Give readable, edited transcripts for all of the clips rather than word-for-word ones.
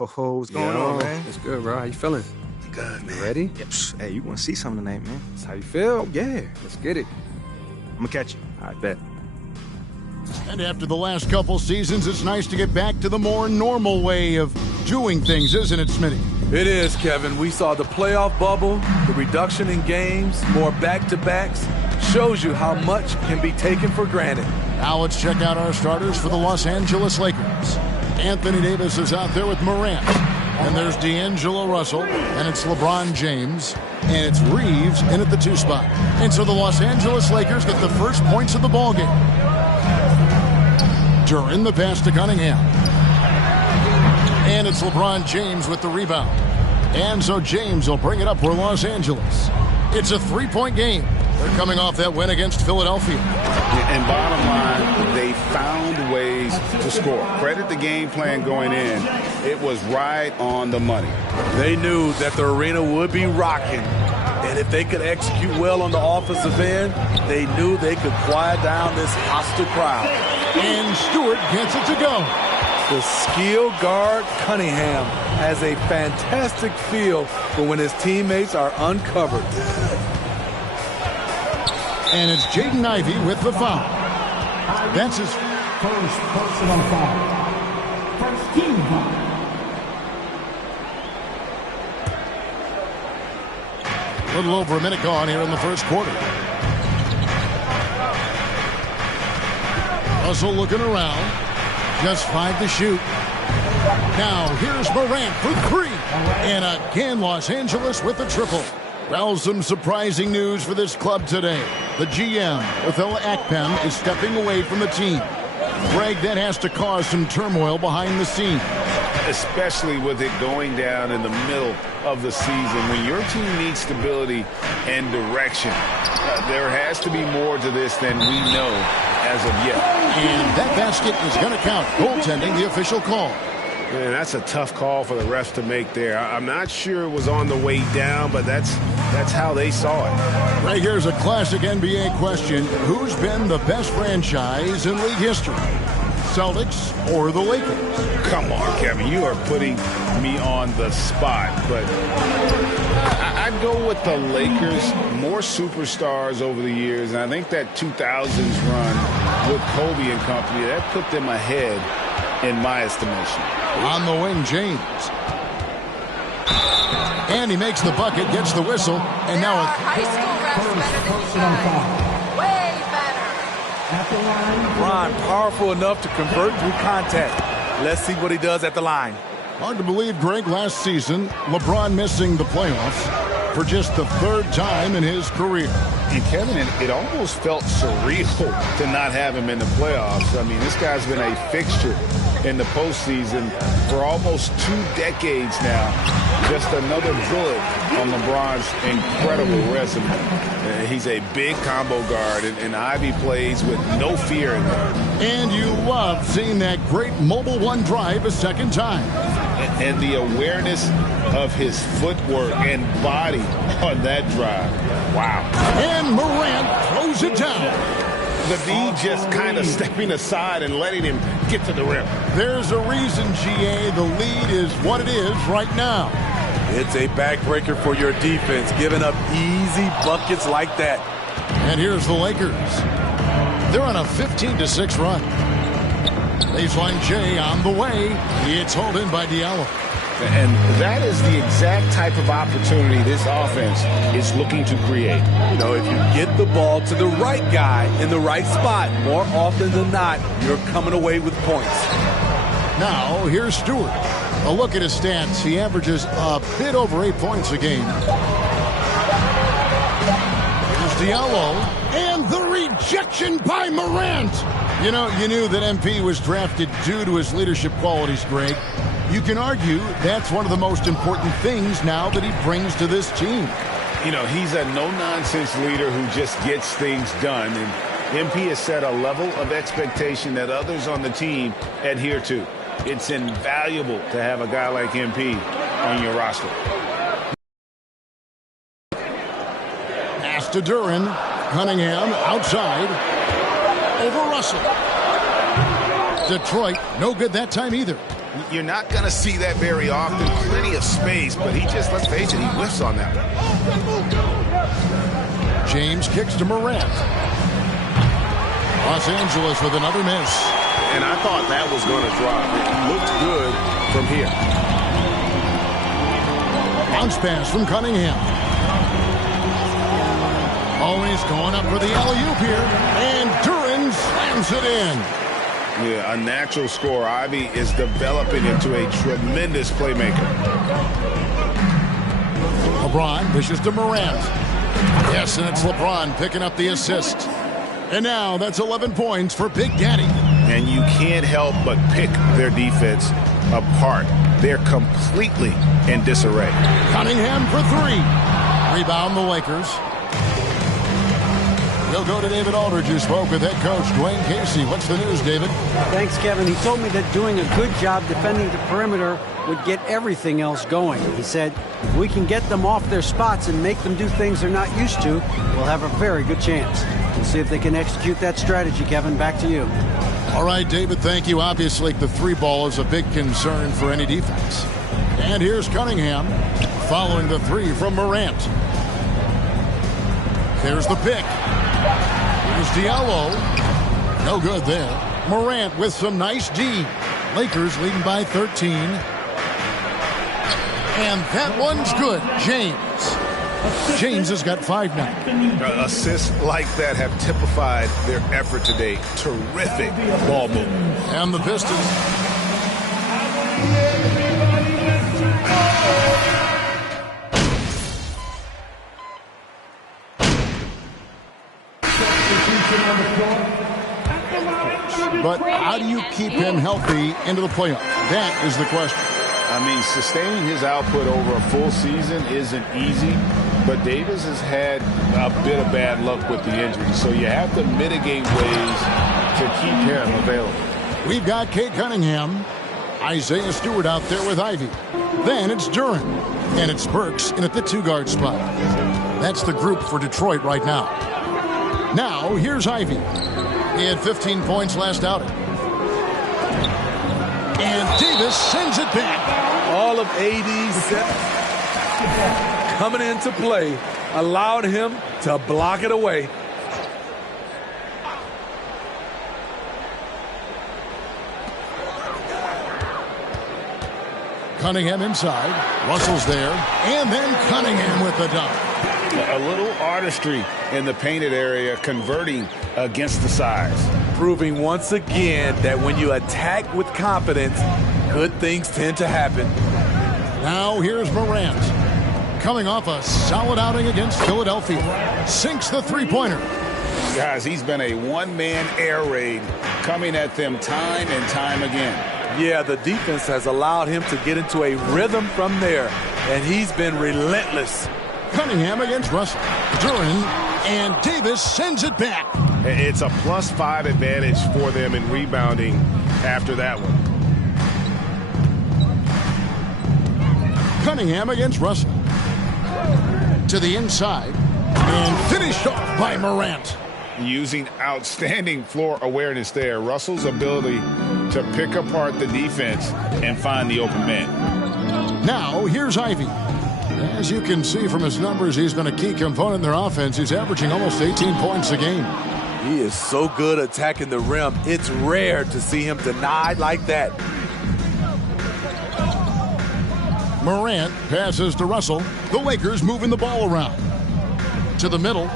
Oh, what's going on, man? It's good, bro. How you feeling? Good, man. You ready? Yep. Hey, you want to see something tonight, man? That's how you feel? Yeah. Let's get it. I'm going to catch you. I bet. And after the last couple seasons, it's nice to get back to the more normal way of doing things, isn't it, Smitty? It is, Kevin. We saw the playoff bubble, the reduction in games, more back-to-backs. Shows you how much can be taken for granted. Now let's check out our starters for the Los Angeles Lakers. Anthony Davis is out there with Morant. And there's D'Angelo Russell, and it's LeBron James, and it's Reeves in at the 2 spot. And so the Los Angeles Lakers get the first points of the ballgame. Duran the pass to Cunningham. And it's LeBron James with the rebound. And so James will bring it up for Los Angeles. It's a 3-point game. They're coming off that win against Philadelphia. And bottom line, they found ways to score. Credit the game plan going in. It was right on the money. They knew that the arena would be rocking. And if they could execute well on the offensive end, they knew they could quiet down this hostile crowd. And Stewart gets it to go. The skill guard Cunningham has a fantastic feel for when his teammates are uncovered. And it's Jaden Ivey with the foul. That's his first personal foul. First team foul. A little over a minute gone here in the first quarter. Russell looking around. Just 5 to shoot. Now here's Morant for 3. And again, Los Angeles with a triple. Well, some surprising news for this club today. The GM, Othel Akpem, is stepping away from the team. Greg, that has to cause some turmoil behind the scenes. Especially with it going down in the middle of the season. When your team needs stability and direction, there has to be more to this than we know as of yet. And that basket is going to count. Goaltending, the official call. Man, that's a tough call for the refs to make there. I'm not sure it was on the way down, but that's how they saw it. Right, here's a classic NBA question. Who's been the best franchise in league history? Celtics or the Lakers? Come on, Kevin. You are putting me on the spot. But I'd go with the Lakers. More superstars over the years. And I think that 2000s run with Kobe and company, that put them ahead in my estimation. On the wing, James. And he makes the bucket, gets the whistle, and now high school refs better than you guys. Way better. LeBron powerful enough to convert through contact. Let's see what he does at the line. Hard to believe, Greg, last season, LeBron missing the playoffs for just the 3rd time in his career. And Kevin, it almost felt surreal to not have him in the playoffs. I mean, this guy's been a fixture in the postseason for almost 2 decades now. Just another bullet on LeBron's incredible resume. He's a big combo guard, and Ivy plays with no fear in there. And you love seeing that great mobile one drive a second time. And the awareness of his footwork and body on that drive. Wow. And Morant throws it down. The D just kind of stepping aside and letting him get to the rim. There's a reason, GA, the lead is what it is right now. It's a backbreaker for your defense, giving up easy buckets like that. And here's the Lakers. They're on a 15-6 run. Baseline J on the way. It's hauled in by Diallo. And that is the exact type of opportunity this offense is looking to create. You know, if you get the ball to the right guy in the right spot, more often than not, you're coming away with points. Now, here's Stewart. A look at his stats. He averages a bit over 8 points a game. Here's Diallo. And the rejection by Morant. You know, you knew that MP was drafted due to his leadership qualities, Greg. You can argue that's one of the most important things now that he brings to this team. You know, he's a no-nonsense leader who just gets things done. And MP has set a level of expectation that others on the team adhere to. It's invaluable to have a guy like MP on your roster. Pass to Duran. Cunningham outside. Over Russell. Detroit, no good that time either. You're not going to see that very often. Plenty of space, but he just, let's face it, he whiffs on that one. James kicks to Morant. Los Angeles with another miss. And I thought that was going to drop. It looked good from here. Bounce pass from Cunningham. Always going up for the alley-oop here. And Duran slams it in. Yeah, a natural scorer. Ivy is developing into a tremendous playmaker. LeBron pushes to Morant. Yes, and it's LeBron picking up the assist. And now that's 11 points for Big Daddy. And you can't help but pick their defense apart. They're completely in disarray. Cunningham for three. Rebound the Lakers. We'll go to David Aldridge, who spoke with head coach Dwayne Casey. What's the news, David? Thanks, Kevin. He told me that doing a good job defending the perimeter would get everything else going. He said, if we can get them off their spots and make them do things they're not used to, we'll have a very good chance. We'll see if they can execute that strategy, Kevin. Back to you. All right, David, thank you. Obviously, the three ball is a big concern for any defense. And here's Cunningham following the three from Morant. There's the pick. Here's Diallo. No good there. Morant with some nice D. Lakers leading by 13. And that one's good. James has got 5 now. Assists like that have typified their effort today. Terrific ball movement. And the Pistons. But how do you keep him healthy into the playoffs? That is the question. I mean, sustaining his output over a full season isn't easy, but Davis has had a bit of bad luck with the injury, so you have to mitigate ways to keep him available. We've got Kate Cunningham, Isaiah Stewart out there with Ivy. Then it's Duran, and it's Burks in at the 2-guard spot. That's the group for Detroit right now. Now, here's Ivy. He had 15 points last outing. And Davis sends it back. All of AD's sets coming into play allowed him to block it away. Cunningham inside. Russell's there. And then Cunningham with the dunk. A little artistry in the painted area, converting against the size. Proving once again that when you attack with confidence, good things tend to happen. Now here's Morant. Coming off a solid outing against Philadelphia. Sinks the three-pointer. Guys, he's been a one-man air raid coming at them time and time again. Yeah, the defense has allowed him to get into a rhythm from there, and he's been relentless. Cunningham against Russell. Duran and Davis sends it back. It's a +5 advantage for them in rebounding after that one. Cunningham against Russell. To the inside. And finished off by Morant. Using outstanding floor awareness there. Russell's ability to pick apart the defense and find the open man. Now, here's Ivy. As you can see from his numbers, he's been a key component in their offense. He's averaging almost 18 points a game. He is so good attacking the rim. It's rare to see him denied like that. Morant passes to Russell. The Lakers moving the ball around. To the middle.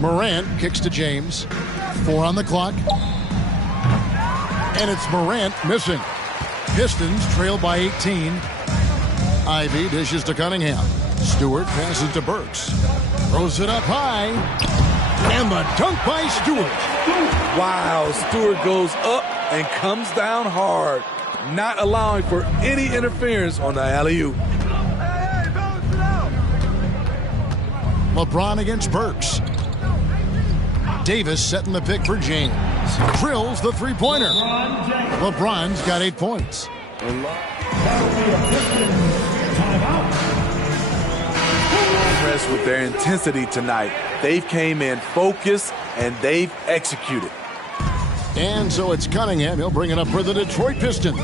Morant kicks to James. 4 on the clock. And it's Morant missing. Pistons trail by 18. Ivy dishes to Cunningham. Stewart passes to Burks. Throws it up high. And the dunk by Stewart. Wow, Stewart goes up and comes down hard, not allowing for any interference on the alley-oop. LeBron against Burks. Davis setting the pick for James. Drills the three-pointer. LeBron's got 8 points. Impressed with their intensity tonight. They've came in focused and they've executed. And so it's Cunningham. He'll bring it up for the Detroit Pistons.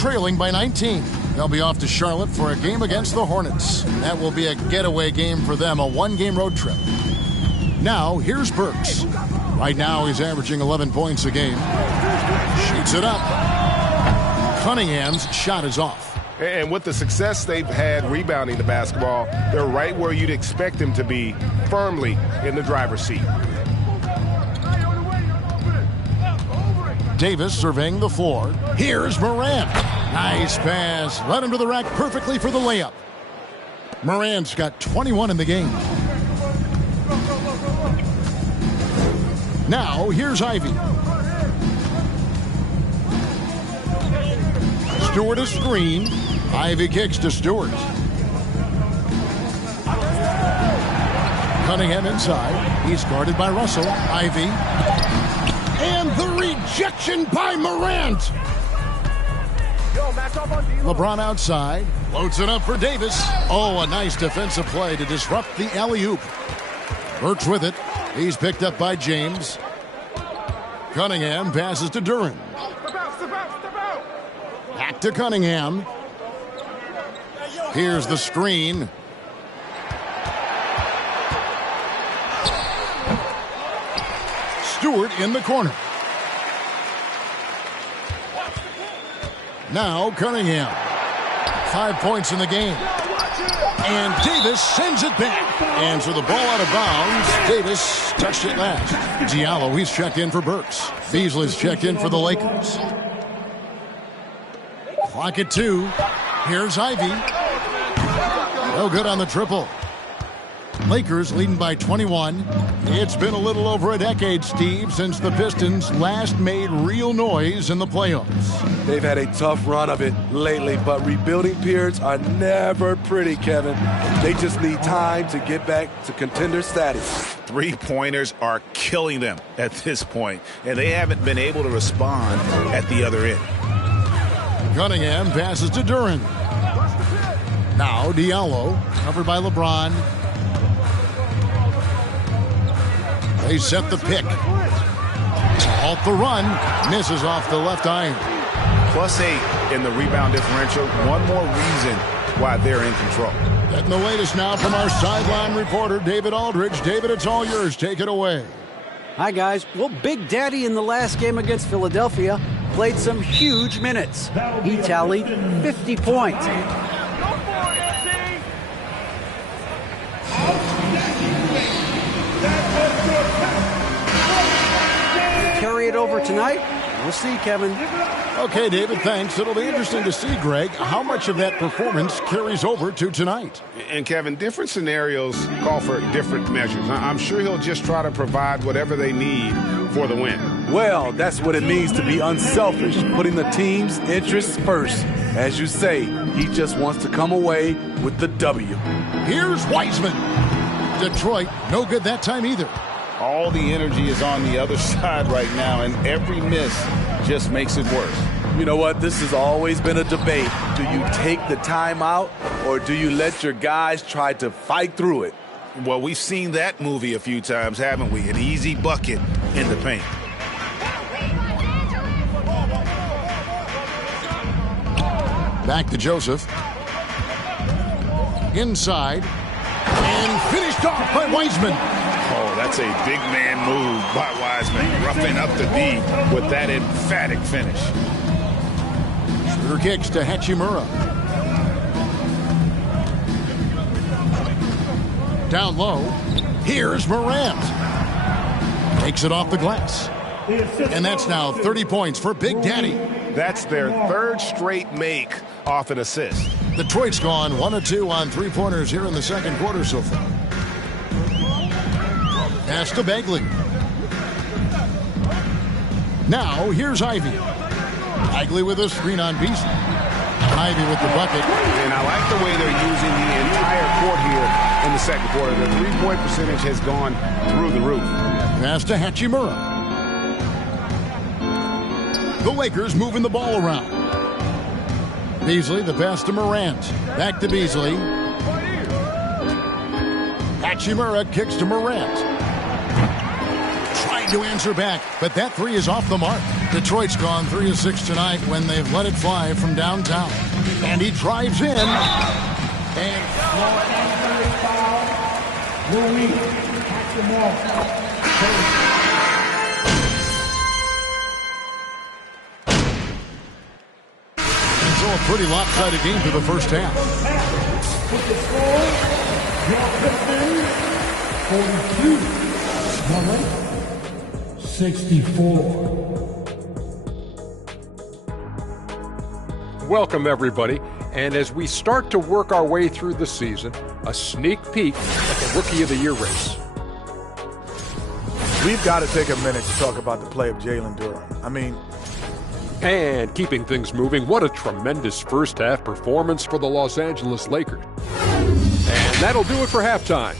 Trailing by 19. They'll be off to Charlotte for a game against the Hornets. That will be a getaway game for them, a one-game road trip. Now, here's Burks. Right now, he's averaging 11 points a game. Shoots it up. Cunningham's shot is off. And with the success they've had rebounding the basketball, they're right where you'd expect them to be, firmly in the driver's seat. Davis surveying the floor. Here's Morant. Nice pass. Led him to the rack perfectly for the layup. Morant's got 21 in the game. Now, here's Ivy. Stewart a screen. Ivy kicks to Stewart. Cunningham inside. He's guarded by Russell. Ivy. And the rejection by Morant. LeBron outside. Loads it up for Davis. Oh, a nice defensive play to disrupt the alley-oop. Burks with it. He's picked up by James. Cunningham passes to Duren. Back to Cunningham. Here's the screen. Stewart in the corner. Now Cunningham. 5 points in the game. And Davis sends it back. And so the ball out of bounds. Davis touched it last. Diallo, he's checked in for Burks. Beasley's checked in for the Lakers. Clock at 2. Here's Ivy. No good on the triple. Lakers leading by 21. It's been a little over a decade, Steve, since the Pistons last made real noise in the playoffs. They've had a tough run of it lately, but rebuilding periods are never pretty, Kevin. They just need time to get back to contender status. Three-pointers are killing them at this point, and they haven't been able to respond at the other end. Cunningham passes to Duren. Now Diallo, covered by LeBron. They set the pick. Halt the run. Misses off the left iron. +8 in the rebound differential. One more reason why they're in control. Getting the latest now from our sideline reporter, David Aldridge. David, it's all yours. Take it away. Hi, guys. Well, Big Daddy in the last game against Philadelphia played some huge minutes. He tallied 50 points. Carry it over tonight? We'll see, Kevin. Okay, David, thanks. It'll be interesting to see, Greg, how much of that performance carries over to tonight. And, Kevin, different scenarios call for different measures. I'm sure he'll just try to provide whatever they need for the win. Well, that's what it means to be unselfish, putting the team's interests first. As you say, he just wants to come away with the W. Here's Wiseman. Detroit, no good that time either. All the energy is on the other side right now, and every miss just makes it worse. You know what? This has always been a debate. Do you take the timeout, or do you let your guys try to fight through it? Well, we've seen that movie a few times, haven't we? An easy bucket in the paint. Back to Joseph. Inside. And finished off by Wiseman. Oh, that's a big man move by Wiseman. Roughing up the D with that emphatic finish. Shooter kicks to Hachimura. Down low. Here's Morant. Takes it off the glass. And that's now 30 points for Big Daddy. That's their third straight make off an assist. Detroit's gone 1 of 2 on three-pointers here in the second quarter so far. Pass to Bagley. Now, here's Ivy. Bagley with a screen on Beasley. Ivy with the bucket. And I like the way they're using the entire court here in the second quarter. The three-point percentage has gone through the roof. Pass to Hachimura. The Lakers moving the ball around. Beasley, the pass to Morant. Back to Beasley. Hachimura kicks to Morant. Trying to answer back, but that three is off the mark. Detroit's gone 3 of 6 tonight when they've let it fly from downtown. And he drives in. And Los Angeles foul. Louis, catch the ball. And so a pretty lopsided game through the first half. With the score, your Pistons 42, 64. Welcome, everybody. And as we start to work our way through the season, a sneak peek at the Rookie of the Year race. We've got to take a minute to talk about the play of Jalen Durham. I mean, and keeping things moving, what a tremendous first half performance for the Los Angeles Lakers. And that'll do it for halftime.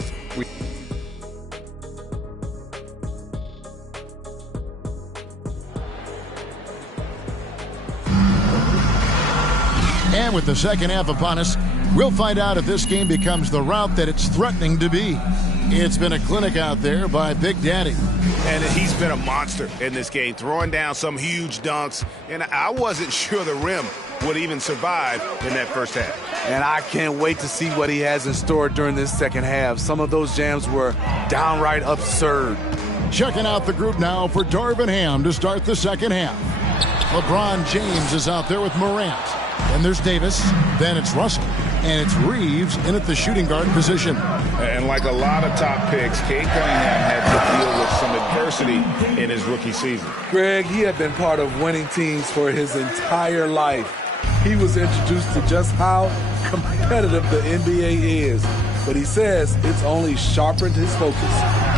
And with the second half upon us, we'll find out if this game becomes the route that it's threatening to be. It's been a clinic out there by Big Daddy. And he's been a monster in this game, throwing down some huge dunks. And I wasn't sure the rim would even survive in that first half. And I can't wait to see what he has in store during this second half. Some of those jams were downright absurd. Checking out the group now for Darvin Ham to start the second half. LeBron James is out there with Morant. And there's Davis, then it's Russell, and it's Reeves in at the shooting guard position. And like a lot of top picks, Cade Cunningham had to deal with some adversity in his rookie season. Greg, he had been part of winning teams for his entire life. He was introduced to just how competitive the NBA is. But he says it's only sharpened his focus.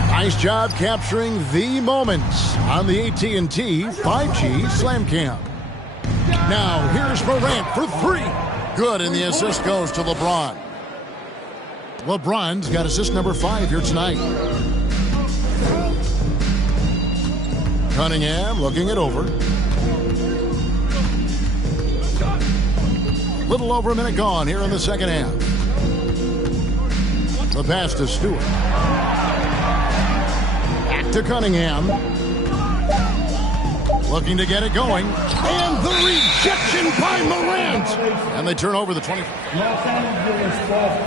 Nice job capturing the moments on the AT&T 5G Slam Cam. Now, here's Morant for three. Good, and the assist goes to LeBron. LeBron's got assist number 5 here tonight. Cunningham looking it over. Little over a minute gone here in the second half. The pass to Stewart. Back to Cunningham. Looking to get it going. And the rejection by Morant. And they turn over the 20. Los Angeles ball.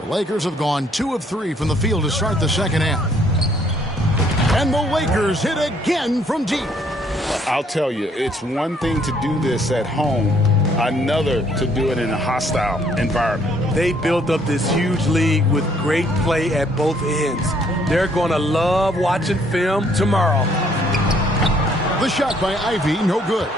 The Lakers have gone 2 of 3 from the field to start the second half. And the Lakers hit again from deep. I'll tell you, it's one thing to do this at home, another to do it in a hostile environment. They built up this huge league with great play at both ends. They're going to love watching film tomorrow. The shot by Ivy, no good.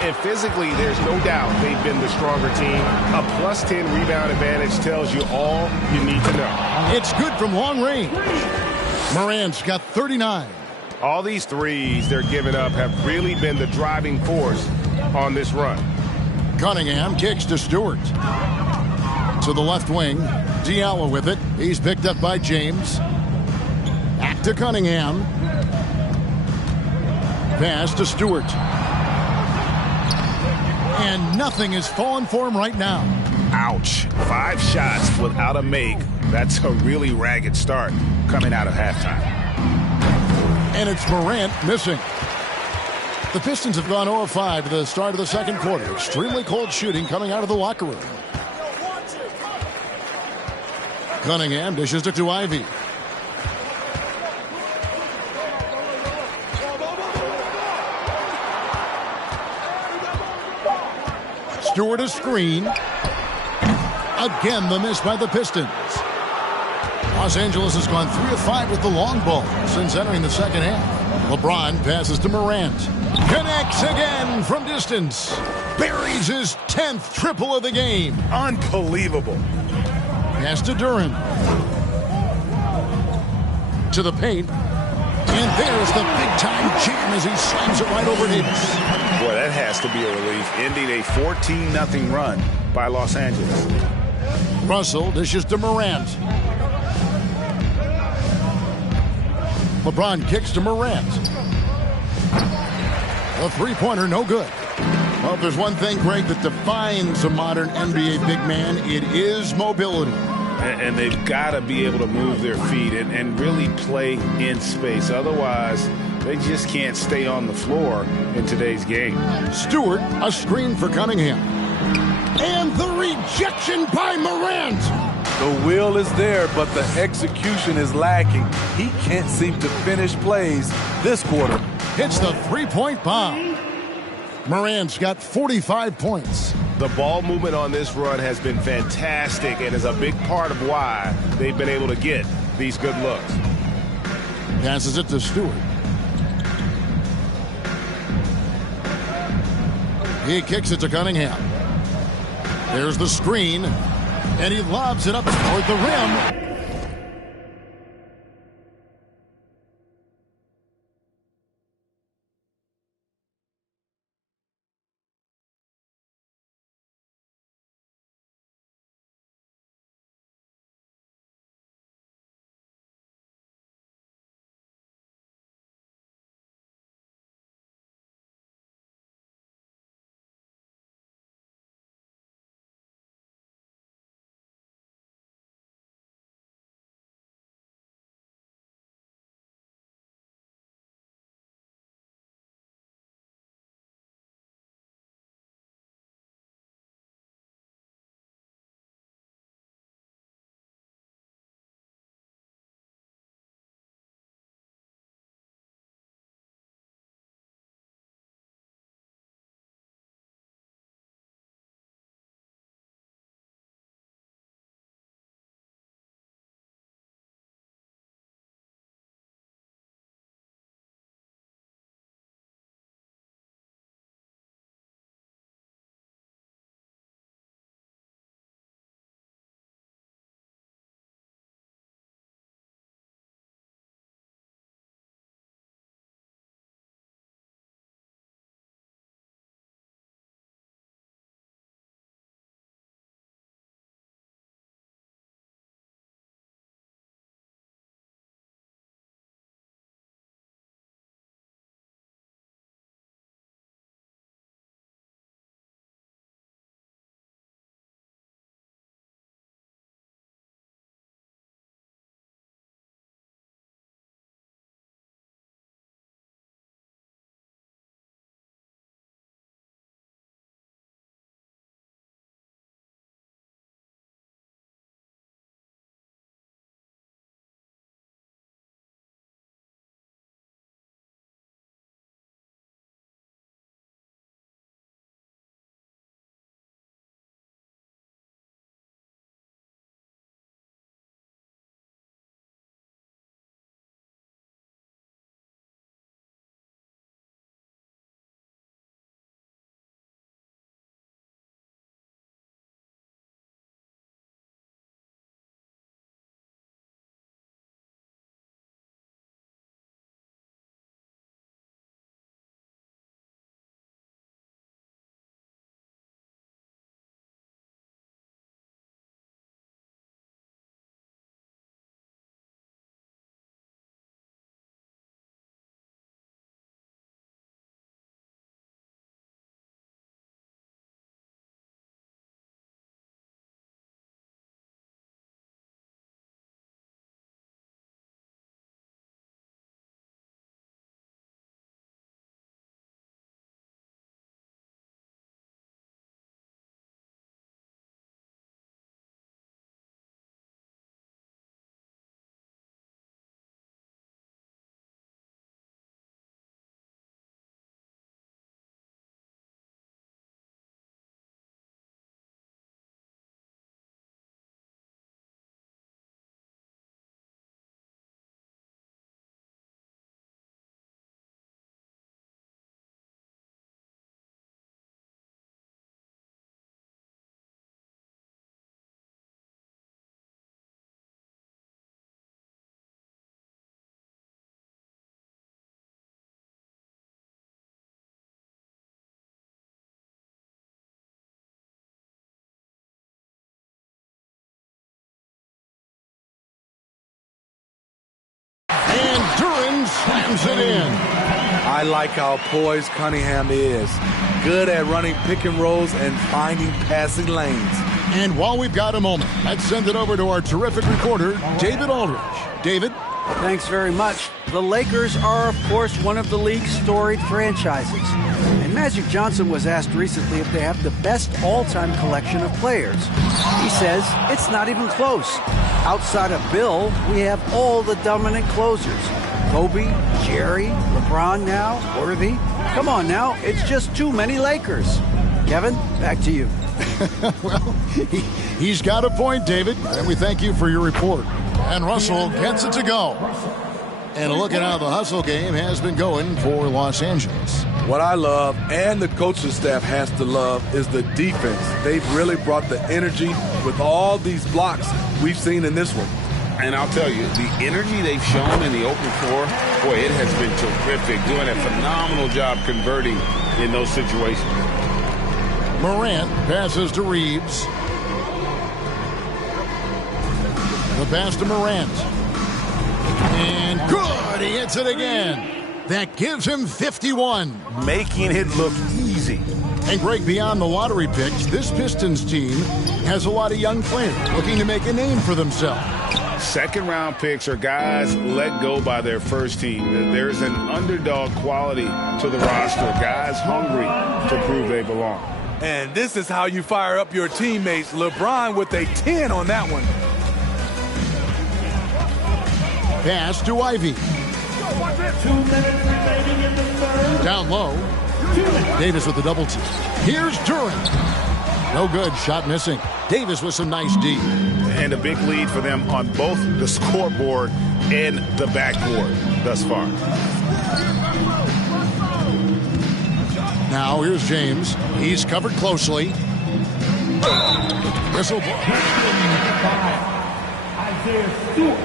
And physically, there's no doubt they've been the stronger team. A +10 rebound advantage tells you all you need to know. It's good from long range. Morant's got 39. All these threes they're giving up have really been the driving force on this run. Cunningham kicks to Stewart. To the left wing. Diallo with it. He's picked up by James. Back to Cunningham. Pass to Stewart. And nothing is falling for him right now. Ouch. 5 shots without a make. That's a really ragged start coming out of halftime. And it's Morant missing. The Pistons have gone 0 of 5 to the start of the second quarter. Extremely cold shooting coming out of the locker room. Cunningham dishes it to Ivy. Stewart a screen. Again, the miss by the Pistons. Los Angeles has gone 3 of 5 with the long ball since entering the second half. LeBron passes to Morant. Connects again from distance. Buries his 10th triple of the game. Unbelievable. Pass to Duran. To the paint. And there's the big-time jam as he slams it right over Davis. Boy, that has to be a relief, ending a 14-0 run by Los Angeles. Russell dishes to Morant. LeBron kicks to Morant. A three-pointer, no good. Well, if there's one thing, Greg, that defines a modern NBA big man, it is mobility. And they've got to be able to move their feet and really play in space. Otherwise, they just can't stay on the floor in today's game. Stewart, a screen for Cunningham. And the rejection by Morant. The will is there, but the execution is lacking. He can't seem to finish plays this quarter. Hits the three-point bomb. Morant's got 45 points. The ball movement on this run has been fantastic and is a big part of why they've been able to get these good looks. Passes it to Stewart. He kicks it to Cunningham. There's the screen, and he lobs it up toward the rim. And Duran slams it in. I like how poised Cunningham is. Good at running pick and rolls and finding passing lanes. And while we've got a moment, let's send it over to our terrific reporter, David Aldridge. David? Thanks very much. The Lakers are, of course, one of the league's storied franchises. And Magic Johnson was asked recently if they have the best all-time collection of players. He says it's not even close. Outside of Bill, we have all the dominant closers. Kobe, Jerry, LeBron now, Worthy. Come on now, it's just too many Lakers. Kevin, back to you. Well, he's got a point, David, and we thank you for your report. And Russell gets it to go. And a look at how the hustle game has been going for Los Angeles. What I love, and the coaching staff has to love, is the defense. They've really brought the energy with all these blocks we've seen in this one. And I'll tell you, the energy they've shown in the open floor, boy, it has been terrific, doing a phenomenal job converting in those situations. Morant passes to Reeves. The pass to Morant. And good, he hits it again. That gives him 51. Making it look easy. And Greg, beyond the lottery picks, this Pistons team has a lot of young players looking to make a name for themselves. Second-round picks are guys let go by their first team. There's an underdog quality to the roster, guys hungry to prove they belong. And this is how you fire up your teammates. LeBron with a 10 on that one. Pass to Ivy. 2 minutes remaining in the third. Down low. Davis with the double team. Here's Durant. No good. Shot missing. Davis with some nice D. And a big lead for them on both the scoreboard and the backboard thus far. Now here's James. He's covered closely. Whistle ball. Isaiah Stewart.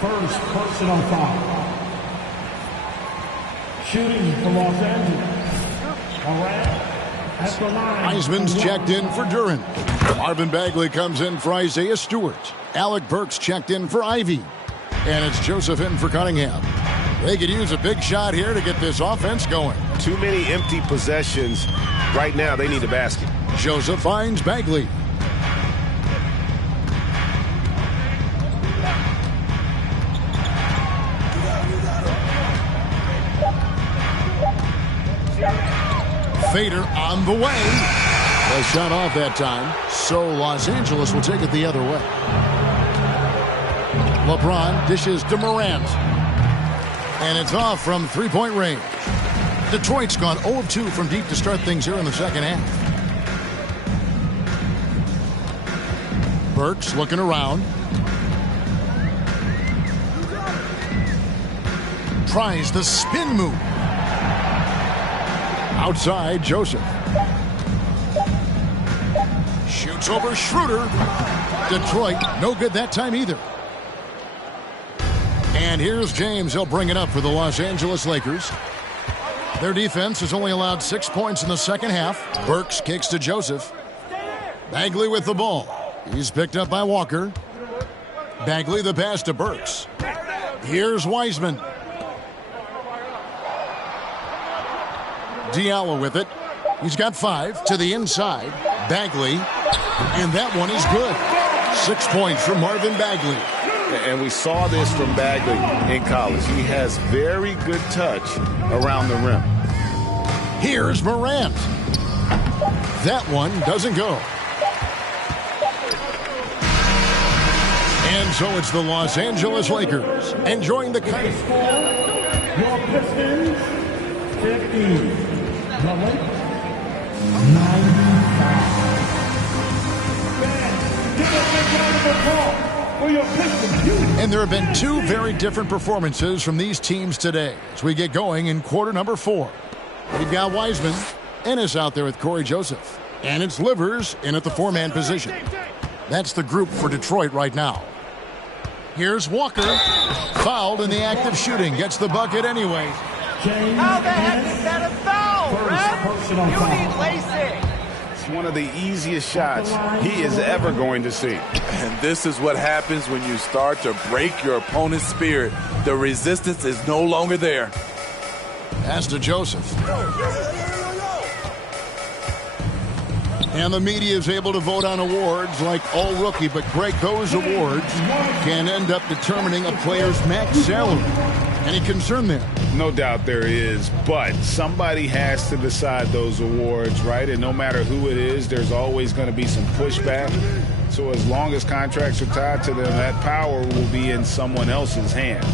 First personal foul. Shooting for Los Angeles. Morant at the line. Heisman's checked in for Durant. Marvin Bagley comes in for Isaiah Stewart. Alec Burks checked in for Ivy. And it's Joseph in for Cunningham. They could use a big shot here to get this offense going. Too many empty possessions. Right now, they need a basket. Joseph finds Bagley. Fader on the way. A shot off that time, so Los Angeles will take it the other way. LeBron dishes to Morant. And it's off from three-point range. Detroit's gone 0 of 2 from deep to start things here in the second half. Burks looking around. Tries the spin move. Outside, Joseph. Shoots over Schroeder. Detroit, no good that time either. And here's James. He'll bring it up for the Los Angeles Lakers. Their defense has only allowed 6 points in the second half. Burks kicks to Joseph. Bagley with the ball. He's picked up by Walker. Bagley the pass to Burks. Here's Wiseman. Diallo with it. He's got 5 to the inside. Bagley. And that one is good. 6 points from Marvin Bagley. And we saw this from Bagley in college. He has very good touch around the rim. Here's Morant. That one doesn't go. And so it's the Los Angeles Lakers enjoying the Your Pistons 50. The Lakers 95. Give us a round of applause for your Pistons. And there have been 2 very different performances from these teams today as we get going in quarter number 4. We've got Wiseman, Ennis out there with Corey Joseph, and it's Livers in at the 4-man position. That's the group for Detroit right now. Here's Walker, fouled in the act of shooting, gets the bucket anyway. How the heck is that a foul, Red? You need LASIK. It's one of the easiest shots he is ever going to see. And this is what happens when you start to break your opponent's spirit. The resistance is no longer there. Pass to Joseph. And the media is able to vote on awards like All-Rookie, but Greg, those awards can end up determining a player's max salary. Any concern there? No doubt there is, but somebody has to decide those awards, right? And no matter who it is, there's always going to be some pushback. So as long as contracts are tied to them, that power will be in someone else's hands.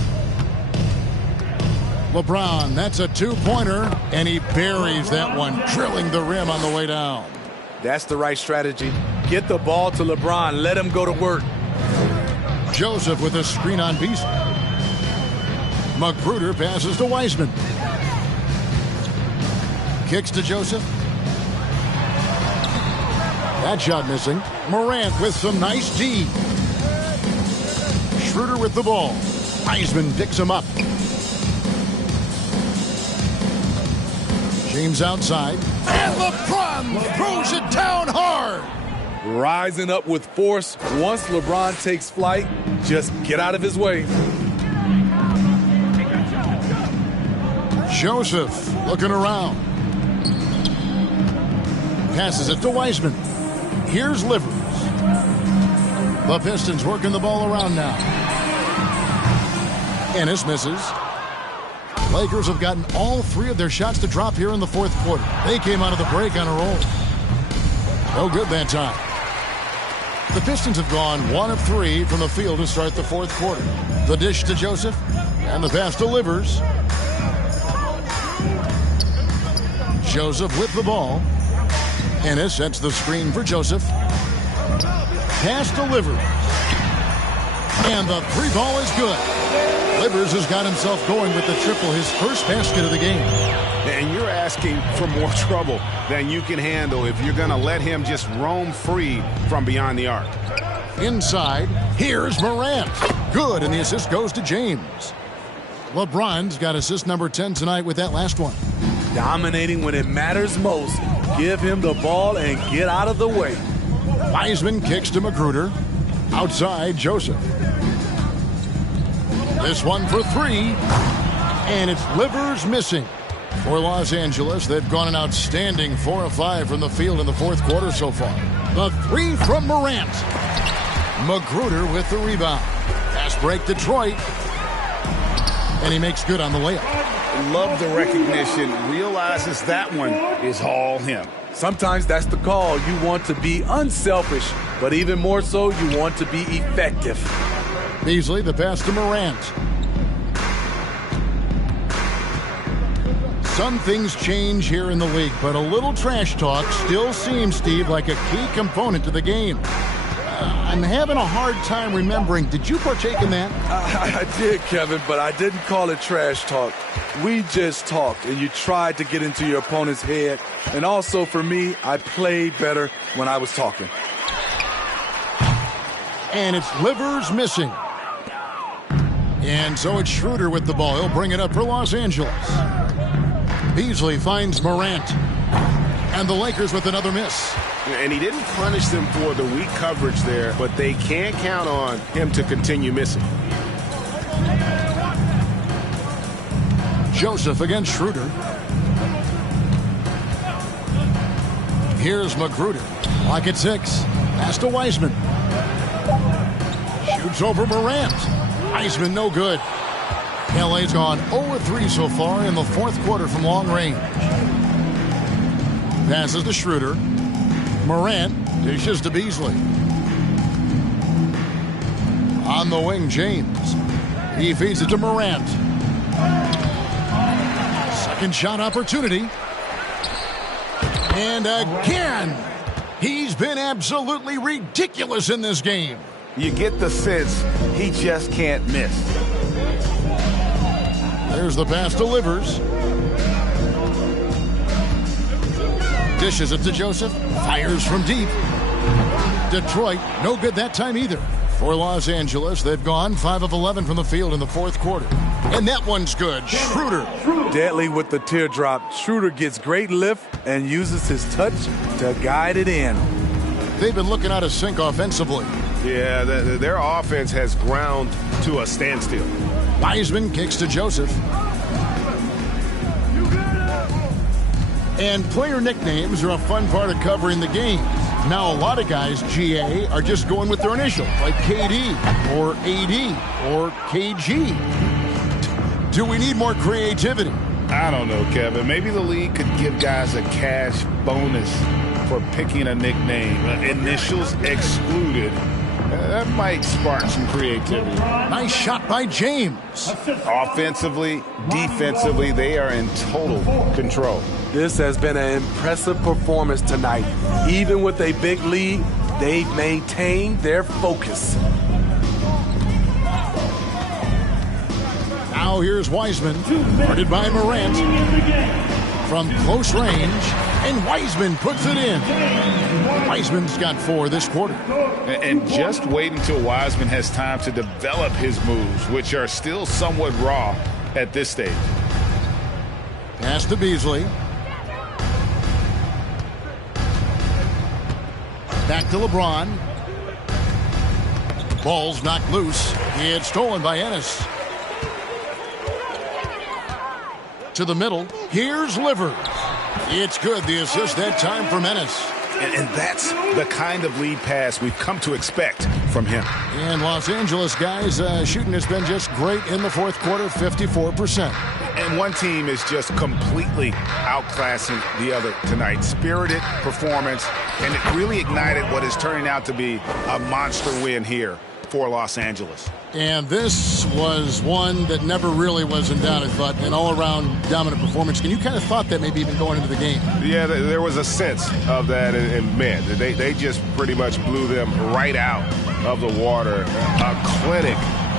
LeBron, that's a two-pointer, and he buries that one, drilling the rim on the way down. That's the right strategy. Get the ball to LeBron. Let him go to work. Joseph with a screen on Beasley. Magruder passes to Wiseman. Kicks to Joseph. That shot missing. Morant with some nice D. Schroeder with the ball. Wiseman picks him up. James outside. And LeBron throws it down hard. Rising up with force. Once LeBron takes flight, just get out of his way. Joseph looking around. Passes it to Wiseman. Here's Livers. The Pistons working the ball around now. Ennis misses. Lakers have gotten all three of their shots to drop here in the fourth quarter. They came out of the break on a roll. No good that time. The Pistons have gone 1 of 3 from the field to start the fourth quarter. The dish to Joseph, and the pass to Livers. Joseph with the ball. Ennis sets the screen for Joseph. Pass to Livers. And the three ball is good. Livers has got himself going with the triple, his first basket of the game. And you're asking for more trouble than you can handle if you're going to let him just roam free from beyond the arc. Inside, here's Morant. Good, and the assist goes to James. LeBron's got assist number 10 tonight with that last one. Dominating when it matters most. Give him the ball and get out of the way. Wiseman kicks to Magruder. Outside, Joseph. This one for 3. And it's Livers missing. For Los Angeles, they've gone an outstanding 4 of 5 from the field in the fourth quarter so far. The 3 from Morant. Magruder with the rebound. Fast break, Detroit. And he makes good on the layup. Love the recognition. Realizes that one is all him. Sometimes that's the call. You want to be unselfish, but even more so, you want to be effective. Beasley, the pass to Morant. Some things change here in the league, but a little trash talk still seems, Steve, like a key component to the game. I'm having a hard time remembering. Did you partake in that? I did, Kevin, but I didn't call it trash talk. We just talked, and you tried to get into your opponent's head. And also, for me, I played better when I was talking. And it's Livers missing. And so it's Schroeder with the ball. He'll bring it up for Los Angeles. Beasley finds Morant. And the Lakers with another miss. And he didn't punish them for the weak coverage there, but they can't count on him to continue missing. Joseph against Schroeder. Here's Magruder. Lock at 6. Pass to Wiseman. Shoots over Morant. Wiseman no good. LA's gone 0-3 so far in the fourth quarter from long range. Passes to Schroeder. Morant dishes to Beasley. On the wing, James. He feeds it to Morant. Second shot opportunity. And again, he's been absolutely ridiculous in this game. You get the sense he just can't miss. There's the pass to Livers. Dishes it to Joseph. Fires from deep. Detroit, no good that time either. For Los Angeles, they've gone 5 of 11 from the field in the fourth quarter. And that one's good. Schroeder. Deadly with the teardrop. Schroeder gets great lift and uses his touch to guide it in. They've been looking out of sync offensively. Yeah, their offense has ground to a standstill. Wiseman kicks to Joseph. And player nicknames are a fun part of covering the game. Now, a lot of guys, GA, are just going with their initials, like KD or AD or KG. Do we need more creativity? I don't know, Kevin. Maybe the league could give guys a cash bonus for picking a nickname. Initials excluded. That might spark some creativity. Nice shot by James. Offensively, defensively, they are in total control. This has been an impressive performance tonight. Even with a big lead, they've maintained their focus. Now here's Wiseman, guarded by Morant. From close range, and Wiseman puts it in. Wiseman's got 4 this quarter. And just wait until Wiseman has time to develop his moves, which are still somewhat raw at this stage. Pass to Beasley. Back to LeBron. Ball's knocked loose. It's stolen by Ennis. To the middle. Here's Livers. It's good. The assist that time from Ennis. And that's the kind of lead pass we've come to expect from him. And Los Angeles guys, shooting has been just great in the fourth quarter, 54%. And one team is just completely outclassing the other tonight. Spirited performance, and it really ignited what is turning out to be a monster win here for Los Angeles. And this was one that never really was in doubt, I thought, an all-around dominant performance. And you kind of thought that maybe even going into the game. Yeah, there was a sense of that, and man, they just pretty much blew them right out of the water. A clinic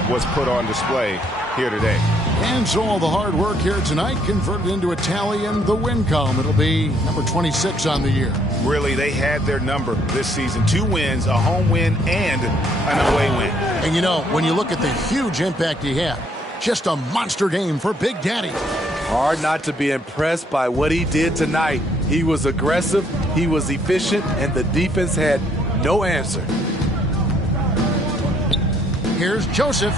was put on display here today. And so all the hard work here tonight converted into a tally in the win column. It'll be number 26 on the year. Really, they had their number this season. 2 wins, a home win, and an away win. And you know, when you look at the huge impact he had, just a monster game for Big Daddy. Hard not to be impressed by what he did tonight. He was aggressive, he was efficient, and the defense had no answer. Here's Joseph.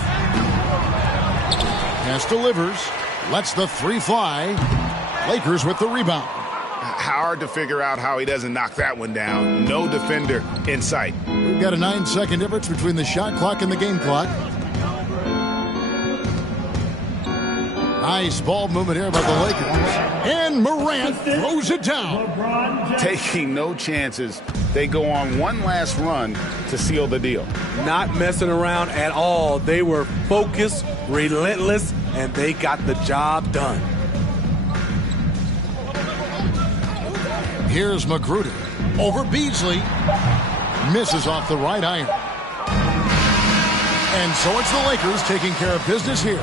Pass to Livers. Lets the 3 fly. Lakers with the rebound. Hard to figure out how he doesn't knock that one down. No defender in sight. We've got a 9-second difference between the shot clock and the game clock. Nice ball movement here by the Lakers. And Morant throws it down. Taking no chances. They go on one last run to seal the deal. Not messing around at all. They were focused, relentless, and they got the job done. Here's Magruder over Beasley. Misses off the right iron. And so it's the Lakers taking care of business here.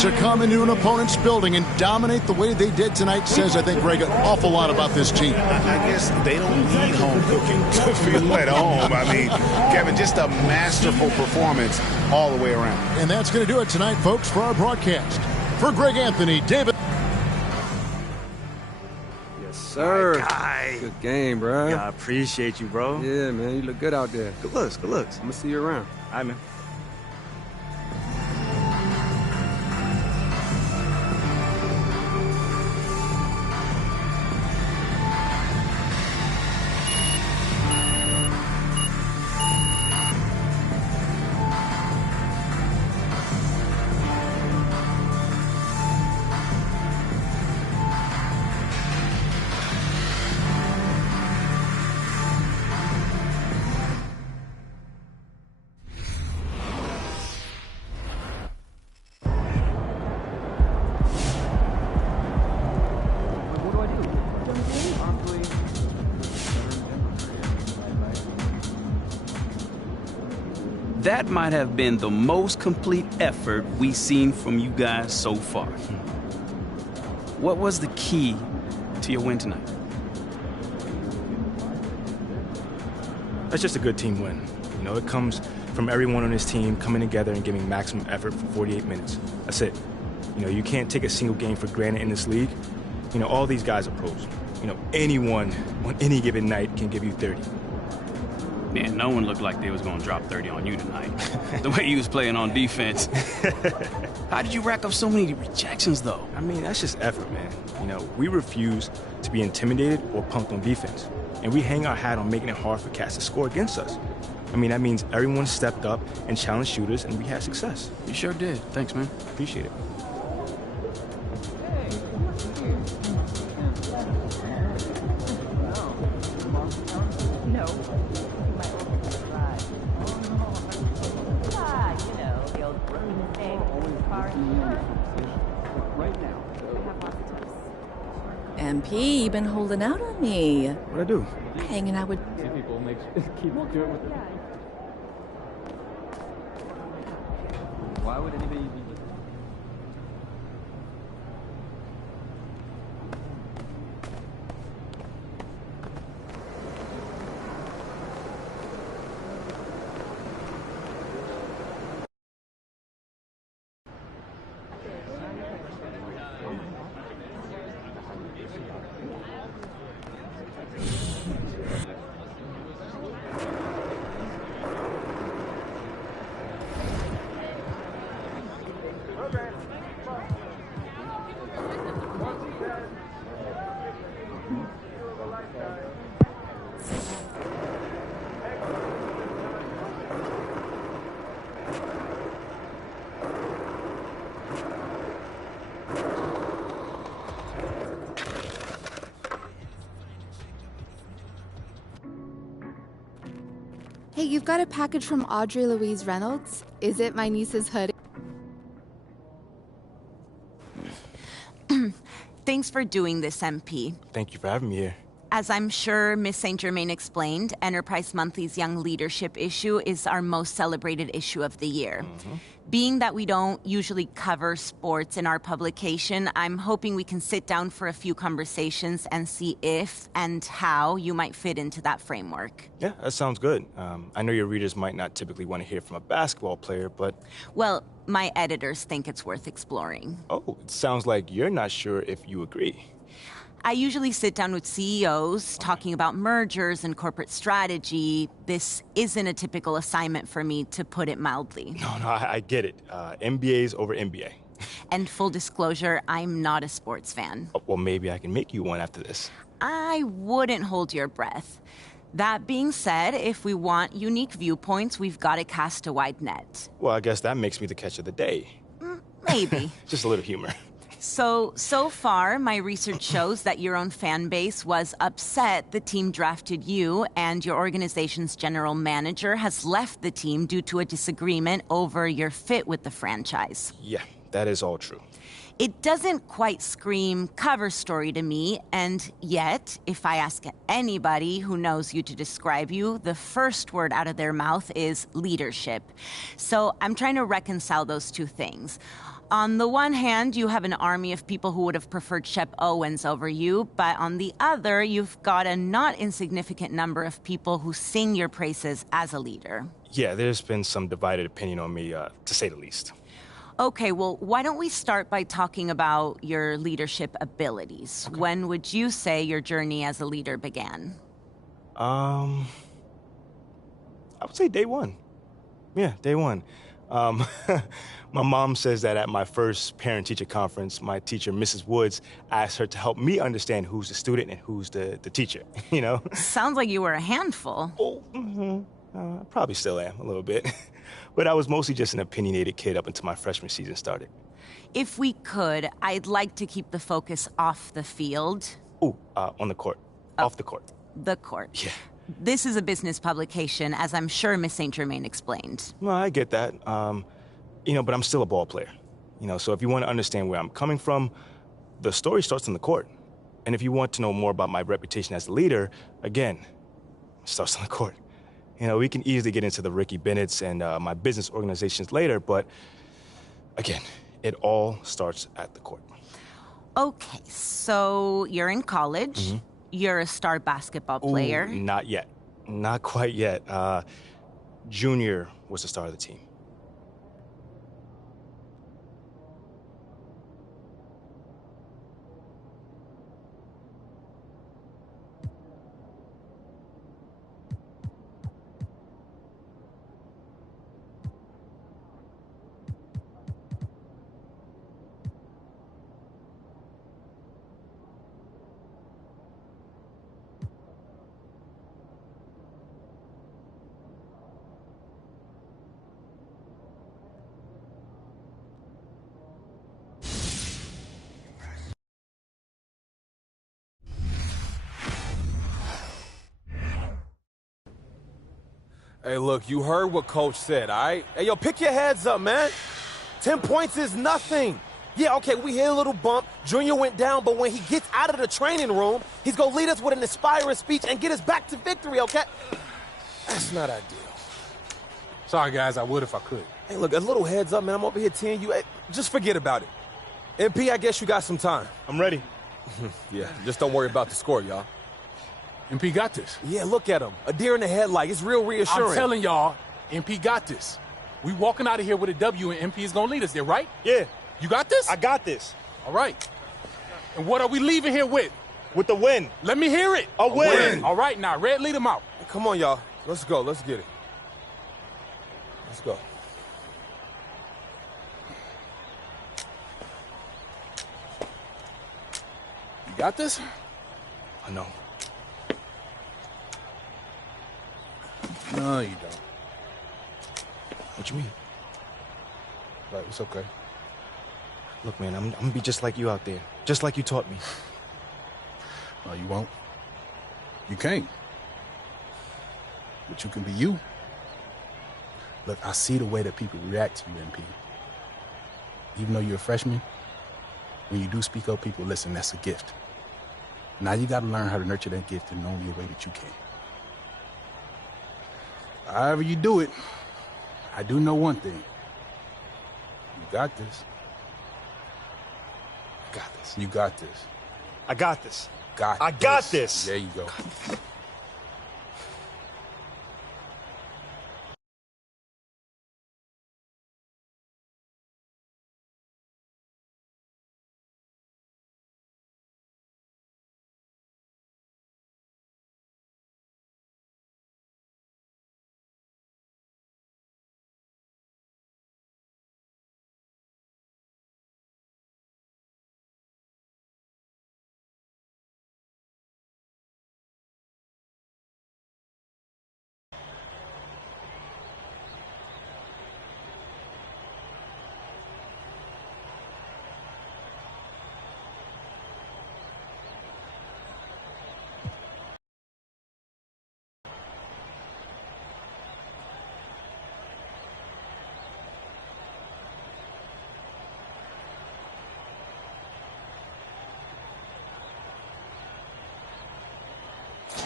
To come into an opponent's building and dominate the way they did tonight says, I think, Greg, an awful lot about this team. I guess they don't need home cooking to feel at home. I mean, Kevin, just a masterful performance all the way around. And that's going to do it tonight, folks, for our broadcast. For Greg Anthony, David. Sir, good game, bro. Yeah, I appreciate you, bro. Yeah, man, you look good out there. Good looks, good looks. I'm gonna see you around. All right, man. That might have been the most complete effort we've seen from you guys so far. What was the key to your win tonight? That's just a good team win. You know, it comes from everyone on this team coming together and giving maximum effort for 48 minutes. That's it. You know, you can't take a single game for granted in this league. You know, all these guys are pros. You know, anyone on any given night can give you 30. Man, no one looked like they was gonna drop 30 on you tonight. The way you was playing on defense. How did you rack up so many rejections, though? I mean, that's just effort, man. You know, we refuse to be intimidated or punked on defense. And we hang our hat on making it hard for cats to score against us. I mean, that means everyone stepped up and challenged shooters, and we had success. You sure did. Thanks, man. Appreciate it. No. You know, the old rookie mistake, car right now. I have lots of tips. MP, you've been holding out on me. What'd I do? Hanging out with People keep doing it. Why would anybody be... Hey, you've got a package from Audrey Louise Reynolds. Is it my niece's hoodie? Thanks for doing this, MP. Thank you for having me here. As I'm sure Miss St. Germain explained, Enterprise Monthly's Young Leadership issue is our most celebrated issue of the year. Being that we don't usually cover sports in our publication, I'm hoping we can sit down for a few conversations and see if and how you might fit into that framework. Yeah, that sounds good. I know your readers might not typically want to hear from a basketball player, but... Well, my editors think it's worth exploring. Oh, it sounds like you're not sure if you agree. I usually sit down with CEOs talking about mergers and corporate strategy. This isn't a typical assignment for me, to put it mildly. No, I get it. MBA's over MBA. And full disclosure, I'm not a sports fan. Well, maybe I can make you one after this. I wouldn't hold your breath. That being said, if we want unique viewpoints, we've got to cast a wide net. Well, I guess that makes me the catch of the day. Maybe. Just a little humor. So far, my research shows that your own fan base was upset the team drafted you, and your organization's general manager has left the team due to a disagreement over your fit with the franchise. Yeah, that is all true. It doesn't quite scream cover story to me, and yet, if I ask anybody who knows you to describe you, the first word out of their mouth is leadership. So I'm trying to reconcile those two things. On the one hand, you have an army of people who would have preferred Shep Owens over you, but on the other, you've got a not insignificant number of people who sing your praises as a leader. Yeah, there's been some divided opinion on me, to say the least. Okay, well, why don't we start by talking about your leadership abilities? Okay. When would you say your journey as a leader began? I would say day one. Yeah, day one. My mom says that at my first parent-teacher conference, my teacher, Mrs. Woods, asked her to help me understand who's the student and who's the teacher, you know? Sounds like you were a handful. Oh, I probably still am, a little bit. But I was mostly just an opinionated kid up until my freshman season started. If we could, I'd like to keep the focus off the field. Ooh, on the court. Oh, off the court. The court. Yeah. This is a business publication, as I'm sure Miss St. Germain explained. Well, I get that. You know, but I'm still a ball player. You know, so if you want to understand where I'm coming from, the story starts on the court. And if you want to know more about my reputation as a leader, again, it starts on the court. You know, we can easily get into the Ricky Bennett's and my business organizations later, but again, it all starts at the court. Okay, so you're in college. Mm-hmm. You're a star basketball player. Ooh, not yet. Not quite yet. Junior was the star of the team. Hey, look, you heard what Coach said, all right? Hey, yo, pick your heads up, man. 10 points is nothing. Yeah, okay, we hit a little bump. Junior went down, but when he gets out of the training room, he's going to lead us with an inspiring speech and get us back to victory, okay? That's not ideal. Sorry, guys, I would if I could. Hey, look, a little heads up, man. I'm over here teeing you. Hey, just forget about it. MP, I guess you got some time. I'm ready. Yeah, just don't worry about the score, y'all. MP got this. Yeah, look at him. A deer in the headlight. It's real reassuring. I'm telling y'all, MP got this. We walking out of here with a W, and MP is going to lead us there, right? Yeah. You got this? I got this. All right. And what are we leaving here with? With the win. Let me hear it. A win. All right, now, Red, lead them out. Come on, y'all. Let's go. Let's get it. Let's go. You got this? I know. No, you don't. What you mean? Right, it's okay. Look, man, I'm gonna be just like you out there. Just like you taught me. No, you won't. You can't. But you can be you. Look, I see the way that people react to you, MP. Even though you're a freshman, when you do speak up, people listen. That's a gift. Now you got to learn how to nurture that gift in the only way that you can. However you do it, I do know one thing. You got this. I got this. You got this. I got this. I got this. There you go.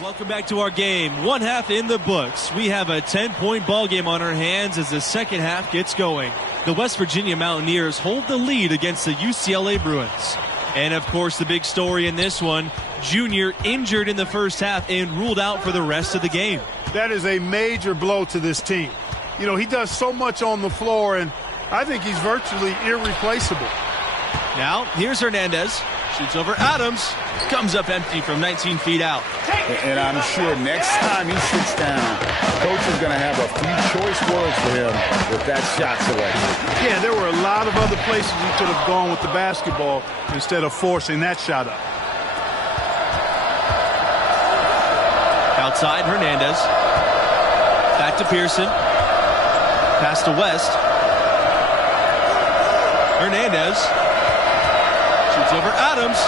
Welcome back to our game. One half in the books. We have a 10-point ball game on our hands as the second half gets going. The West Virginia Mountaineers hold the lead against the UCLA Bruins. And of course, the big story in this one, Junior injured in the first half and ruled out for the rest of the game. That is a major blow to this team. You know, he does so much on the floor, and I think he's virtually irreplaceable. Now, here's Hernandez. Shoots over Adams. Comes up empty from 19 feet out. And I'm sure next time he sits down, coach is going to have a few choice words for him with that shot selection. Yeah, there were a lot of other places he could have gone with the basketball instead of forcing that shot up. Outside, Hernandez. Back to Pearson. Pass to West. Hernandez. Shoots over Adams.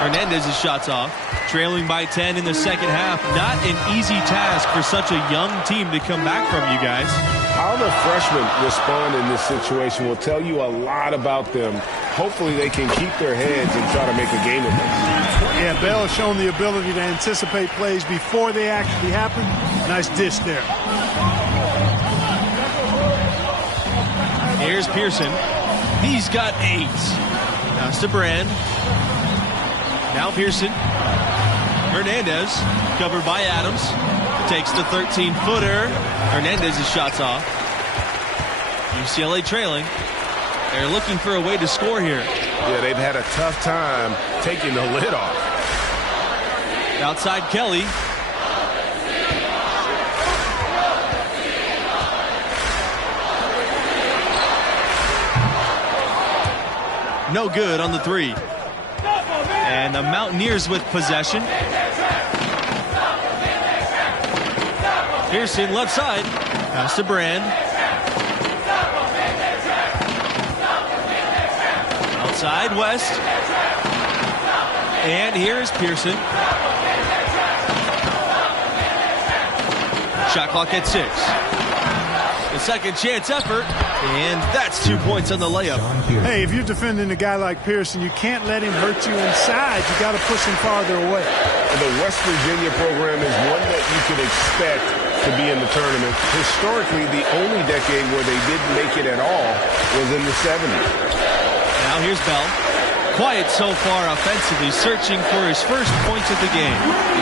Hernandez's shot's off. Trailing by 10 in the second half. Not an easy task for such a young team to come back from, you guys. How the freshmen respond in this situation will tell you a lot about them. Hopefully they can keep their heads and try to make a game of it. Yeah, Bell has shown the ability to anticipate plays before they actually happen. Nice dish there. Here's Pearson. He's got 8. Pass to Brand. Now Pearson. Hernandez, covered by Adams. Takes the 13-footer. Hernandez's shot's off. UCLA trailing. They're looking for a way to score here. Yeah, they've had a tough time taking the lid off. Outside Kelly. No good on the 3. And the Mountaineers with possession. Pearson left side. Pass to Brand. Outside West. And here's Pearson. Shot clock at 6. The second chance effort, and that's 2 points on the layup. Hey, if you're defending a guy like Pearson, you can't let him hurt you inside. You got to push him farther away. The West Virginia program is one that you could expect to be in the tournament. Historically, the only decade where they didn't make it at all was in the 70s. Now here's Bell. Quiet so far offensively, searching for his first points of the game.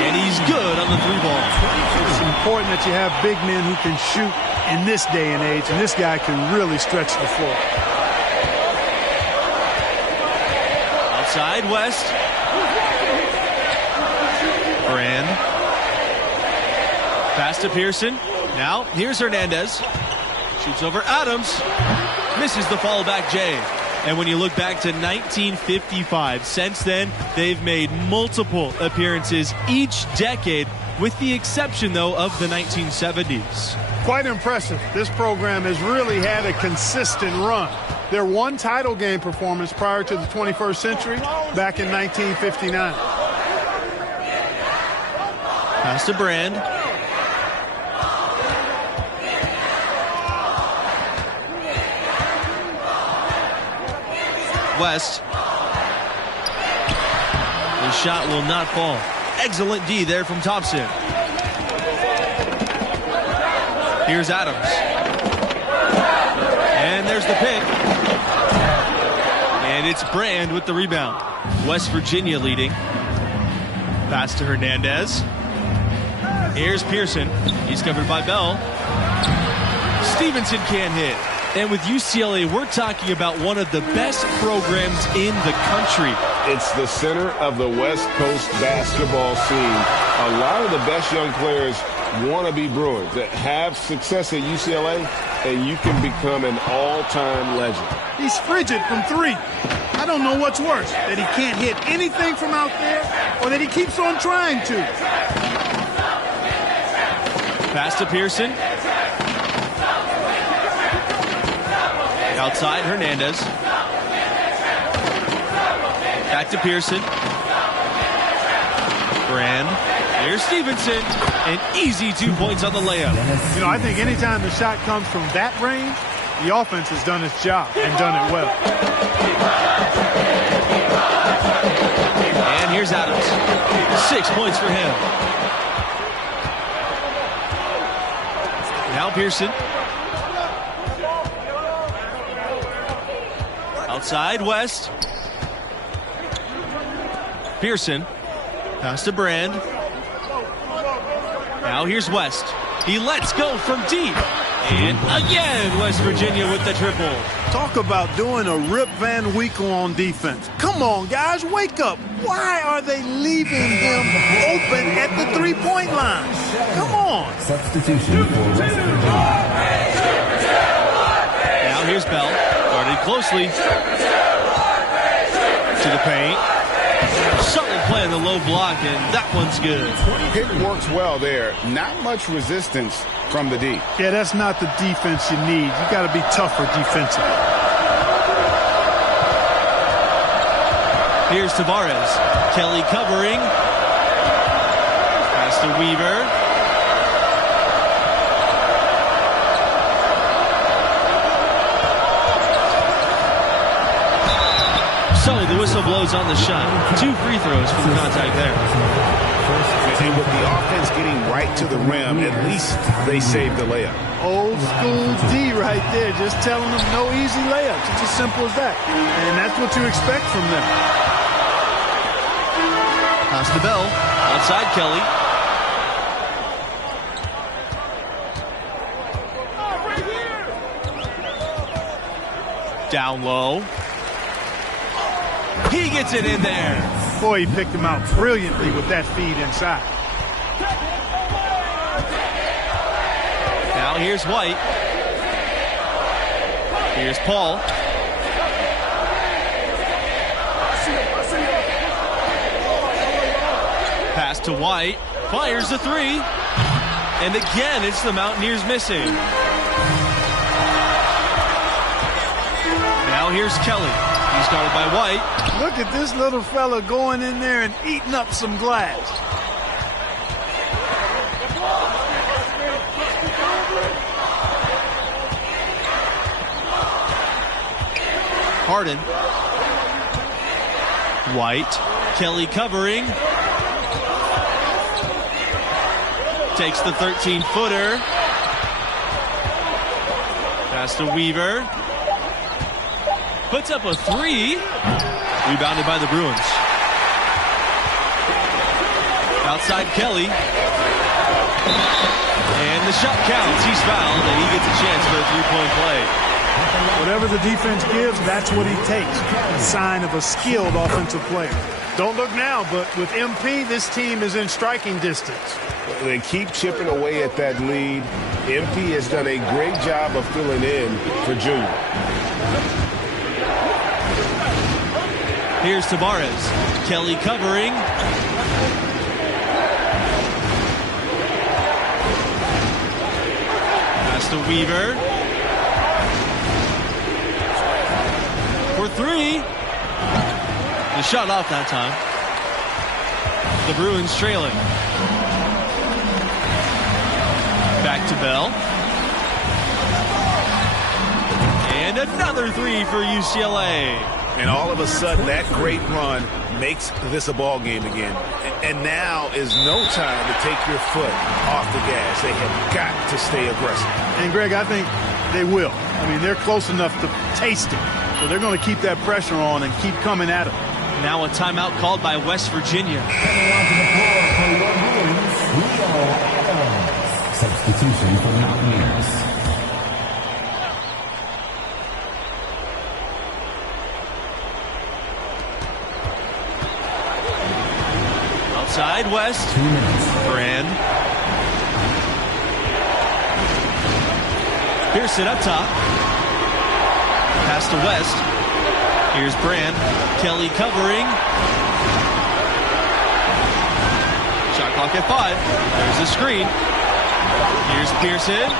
And he's good on the 3-ball. It's important that you have big men who can shoot in this day and age, and this guy can really stretch the floor. Outside, West. Brand. Pass to Pearson. Now, here's Hernandez. Shoots over Adams. Misses the fallback Jay. And when you look back to 1955, since then, they've made multiple appearances each decade, with the exception, though, of the 1970s. Quite impressive. This program has really had a consistent run. Their one title game performance prior to the 21st century back in 1959. Pass to Brand. West. The shot will not fall. Excellent D there from Thompson. Here's Adams. And there's the pick. And it's Brand with the rebound. West Virginia leading. Pass to Hernandez. Here's Pearson. He's covered by Bell. Stevenson can't hit. And with UCLA, we're talking about one of the best programs in the country. It's the center of the West Coast basketball scene. A lot of the best young players want to be Bruins, that have success at UCLA, and you can become an all-time legend. He's frigid from 3. I don't know what's worse, that he can't hit anything from out there, or that he keeps on trying to. Pass to Pearson. Outside, Hernandez. Back to Pearson. Brand. Here's Stevenson. An easy 2 points on the layup. You know, I think anytime the shot comes from that range, the offense has done its job and done it well. And here's Adams. 6 points for him. Now Pearson. Outside, West. Pearson. Pass to Brand. Now here's West. He lets go from deep. And again, West Virginia with the triple. Talk about doing a Rip Van Winkle on defense. Come on, guys, wake up. Why are they leaving him open at the three-point line? Come on. Substitution for West Virginia. Now here's Bell. Guarded closely. To the paint. Subtle play in the low block, and that one's good. Pick works well there. Not much resistance from the D. Yeah, that's not the defense you need. You got to be tougher defensively. Here's Tavares. Kelly covering. Pass to Weaver. So the whistle blows on the shot. 2 free throws for the contact there. And with the offense getting right to the rim, at least they saved the layup. Old school D right there, just telling them no easy layups. It's as simple as that. And that's what you expect from them. Pass to Bell. Outside Kelly. Down low. He gets it in there. Boy, he picked him out brilliantly with that feed inside. Now here's White. Here's Paul. Pass to White. Fires the 3. And again, it's the Mountaineers missing. Now here's Kelly. He's guarded by White. Look at this little fella going in there and eating up some glass. Harden. White. Kelly covering. Takes the 13-footer. Pass to Weaver. Puts up a three. Rebounded by the Bruins. Outside Kelly. And the shot counts. He's fouled, and he gets a chance for a three-point play. Whatever the defense gives, that's what he takes. A sign of a skilled offensive player. Don't look now, but with MP, this team is in striking distance. They keep chipping away at that lead. MP has done a great job of filling in for Junior. Here's Tavares. Kelly covering. Pass to Weaver. For three. The shot off that time. The Bruins trailing. Back to Bell. And another three for UCLA. And all of a sudden, that great run makes this a ball game again. And now is no time to take your foot off the gas. They have got to stay aggressive. And, Greg, I think they will. I mean, they're close enough to taste it. So they're going to keep that pressure on and keep coming at it. Now a timeout called by West Virginia. Substitution for the Mountaineers. Outside West. 2 minutes. Brand. Pearson up top. Pass to West. Here's Brand. Kelly covering. Shot clock at 5. There's a screen. Here's Pearson.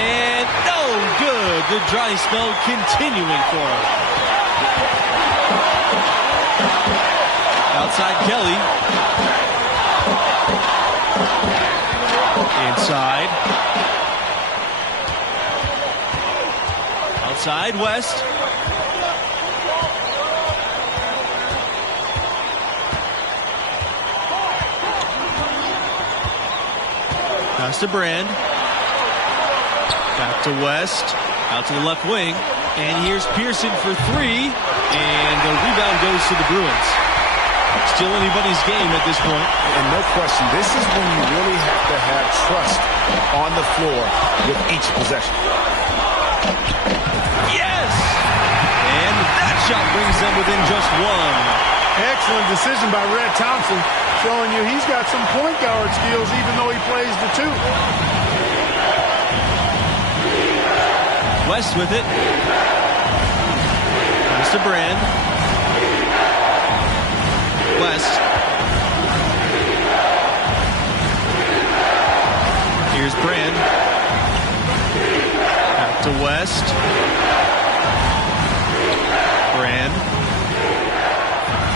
And no good. The dry spell continuing for him. Outside Kelly. Inside. Outside West. Pass to Brand. Back to West. Out to the left wing. And here's Pearson for three. And the rebound goes to the Bruins. Still anybody's game at this point. And no question, this is when you really have to have trust on the floor with each possession. Yes! And that shot brings them within just one. Excellent decision by Red Thompson, showing you he's got some point guard skills even though he plays the two. West with it. Pass to Brand. West. Here's Brand. Back to West. Brand.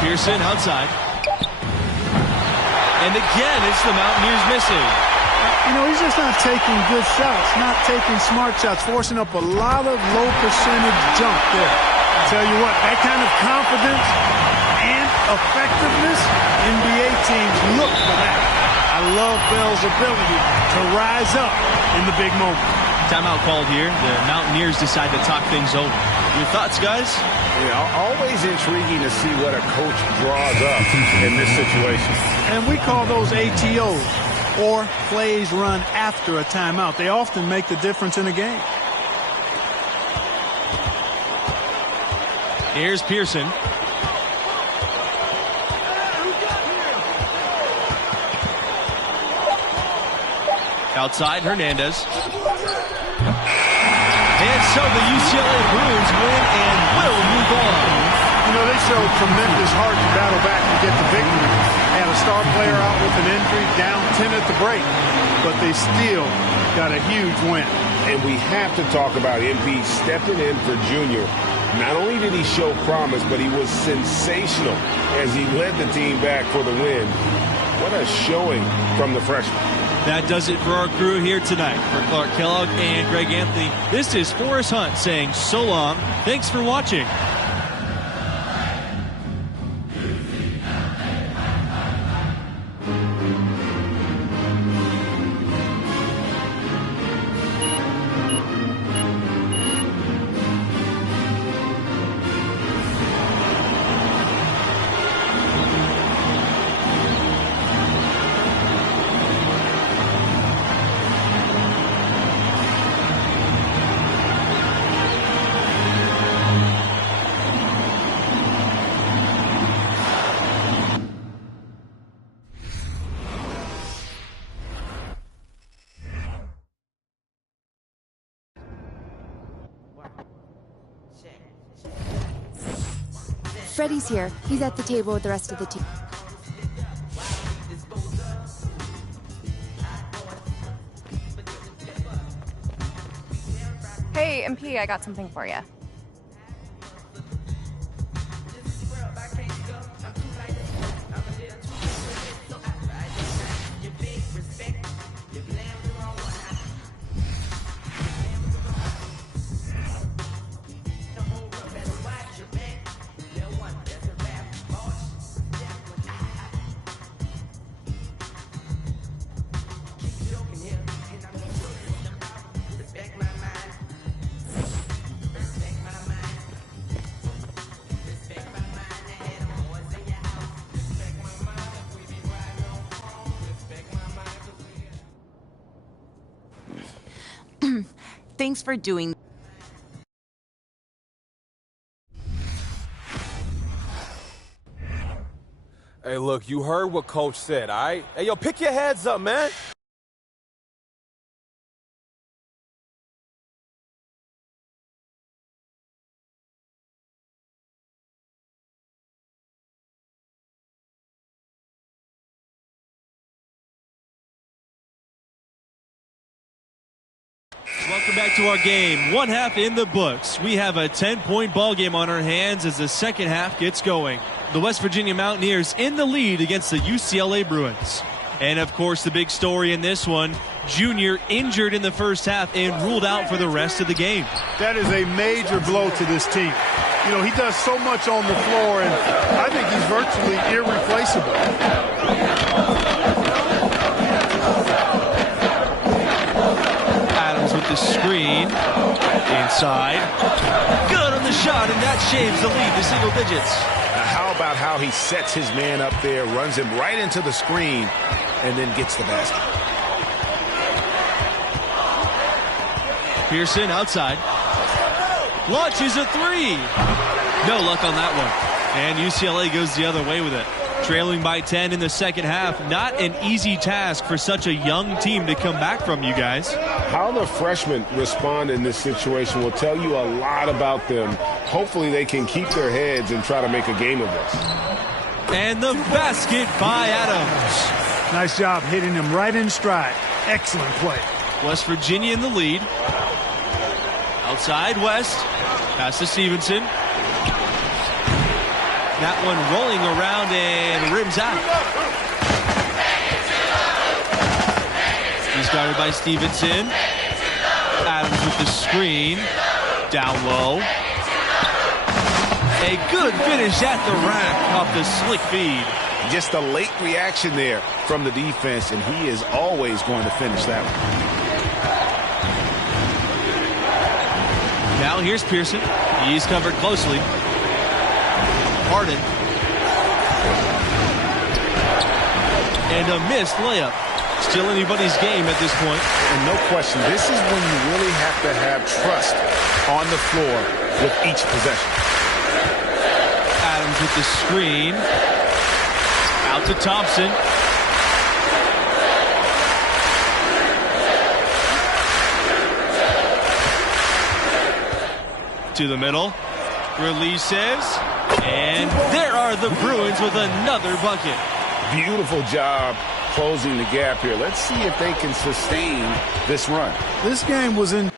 Pearson outside. And again, it's the Mountaineers missing. You know, he's just not taking good shots, not taking smart shots, forcing up a lot of low percentage jump there. I tell you what, that kind of confidence and effectiveness, NBA teams look for that. I love Bell's ability to rise up in the big moment. Timeout called here. The Mountaineers decide to talk things over. Your thoughts, guys? Yeah, always intriguing to see what a coach draws up in this situation. And we call those ATOs, or plays run after a timeout. They often make the difference in a game. Here's Pearson. Outside, Hernandez. And so the UCLA Bruins win and will move on. You know, they showed tremendous heart to battle back and get the victory. Had a star player out with an injury, down 10 at the break, but they still got a huge win. And we have to talk about MP stepping in for Junior. Not only did he show promise, but he was sensational as he led the team back for the win. What a showing from the freshman. That does it for our crew here tonight. For Clark Kellogg and Greg Anthony, this is Forrest Hunt saying so long. Thanks for watching. Freddie's here. He's at the table with the rest of the team. Hey, MP, I got something for you. Thanks for doing. Hey, look, you heard what Coach said, all right? Hey, yo, pick your heads up, man. Welcome back to our game. One half in the books. We have a 10-point ball game on our hands as the second half gets going. The West Virginia Mountaineers in the lead against the UCLA Bruins. And, of course, the big story in this one, Junior injured in the first half and ruled out for the rest of the game. That is a major blow to this team. You know, he does so much on the floor, and I think he's virtually irreplaceable. With the screen inside, good on the shot, and that shaves the lead to single digits. Now how about how he sets his man up there, runs him right into the screen, and then gets the basket. Pearson outside, launches a three, no luck on that one, and UCLA goes the other way with it. Trailing by 10 in the second half. Not an easy task for such a young team to come back from, you guys. How the freshmen respond in this situation will tell you a lot about them. Hopefully they can keep their heads and try to make a game of this. And the basket by Adams. Nice job hitting him right in stride. Excellent play. West Virginia in the lead. Outside West. Pass to Stevenson. That one rolling around and rims out. He's guarded by Stevenson. Adams with the screen. Down low. A good finish at the rack off the slick feed. Just a late reaction there from the defense, and he is always going to finish that one. Now here's Pearson. He's covered closely. Harden. And a missed layup. Still anybody's game at this point. And no question, this is when you really have to have trust on the floor with each possession. Adams with the screen. Out to Thompson. To the middle. Releases. And there are the Bruins with another bucket. Beautiful job closing the gap here. Let's see if they can sustain this run. This game was in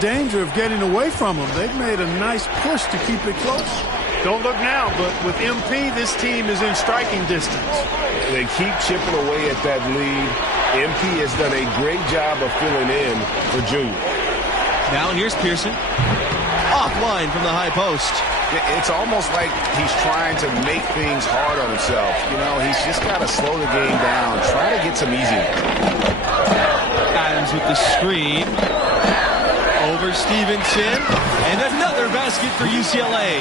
danger of getting away from them. They've made a nice push to keep it close. Don't look now, but with MP, this team is in striking distance. They keep chipping away at that lead. MP has done a great job of filling in for Junior. Now here's Pearson. Offline from the high post. It's almost like he's trying to make things hard on himself. You know, he's just got to slow the game down, try to get some easy. Adams with the screen. Over Stevenson. And another basket for UCLA.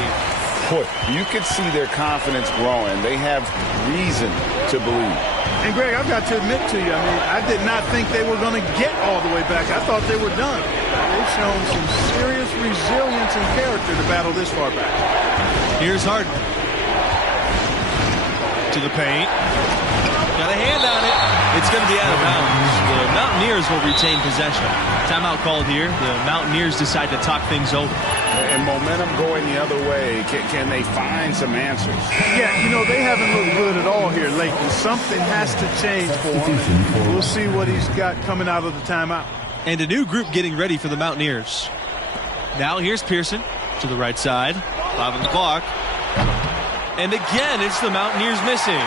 Boy, you could see their confidence growing. They have reason to believe. And, Greg, I've got to admit to you, I mean, I did not think they were going to get all the way back. I thought they were done. They've shown some serious resilience and character to battle this far back. Here's Harden. To the paint. Got a hand on it. It's going to be out of bounds. The Mountaineers will retain possession. Timeout called here. The Mountaineers decide to talk things over. And momentum going the other way. Can they find some answers? Yeah, you know, they haven't looked good at all here lately. Something has to change for him. We'll see what he's got coming out of the timeout. And a new group getting ready for the Mountaineers. Now here's Pearson to the right side. 5 on the clock. And again, it's the Mountaineers missing.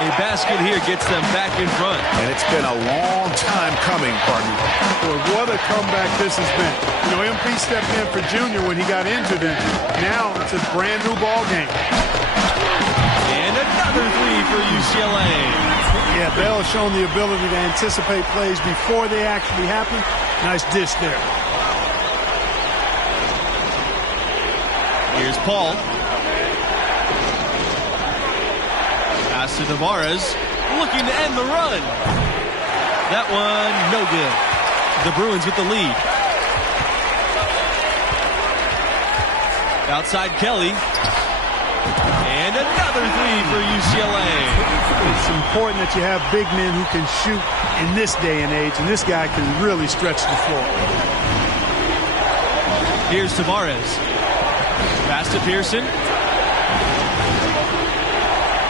A basket here gets them back in front. And it's been a long time coming, partner. Boy, what a comeback this has been. You know, MP stepped in for Junior when he got injured, and now it's a brand new ball game. And another three for UCLA. Yeah, Bell has shown the ability to anticipate plays before they actually happen. Nice dish there. Here's Paul. Pass to Tavares, looking to end the run. That one, no good. The Bruins with the lead. Outside Kelly. And another three for UCLA. It's important that you have big men who can shoot in this day and age, and this guy can really stretch the floor. Here's Tavares. Pass to Pearson.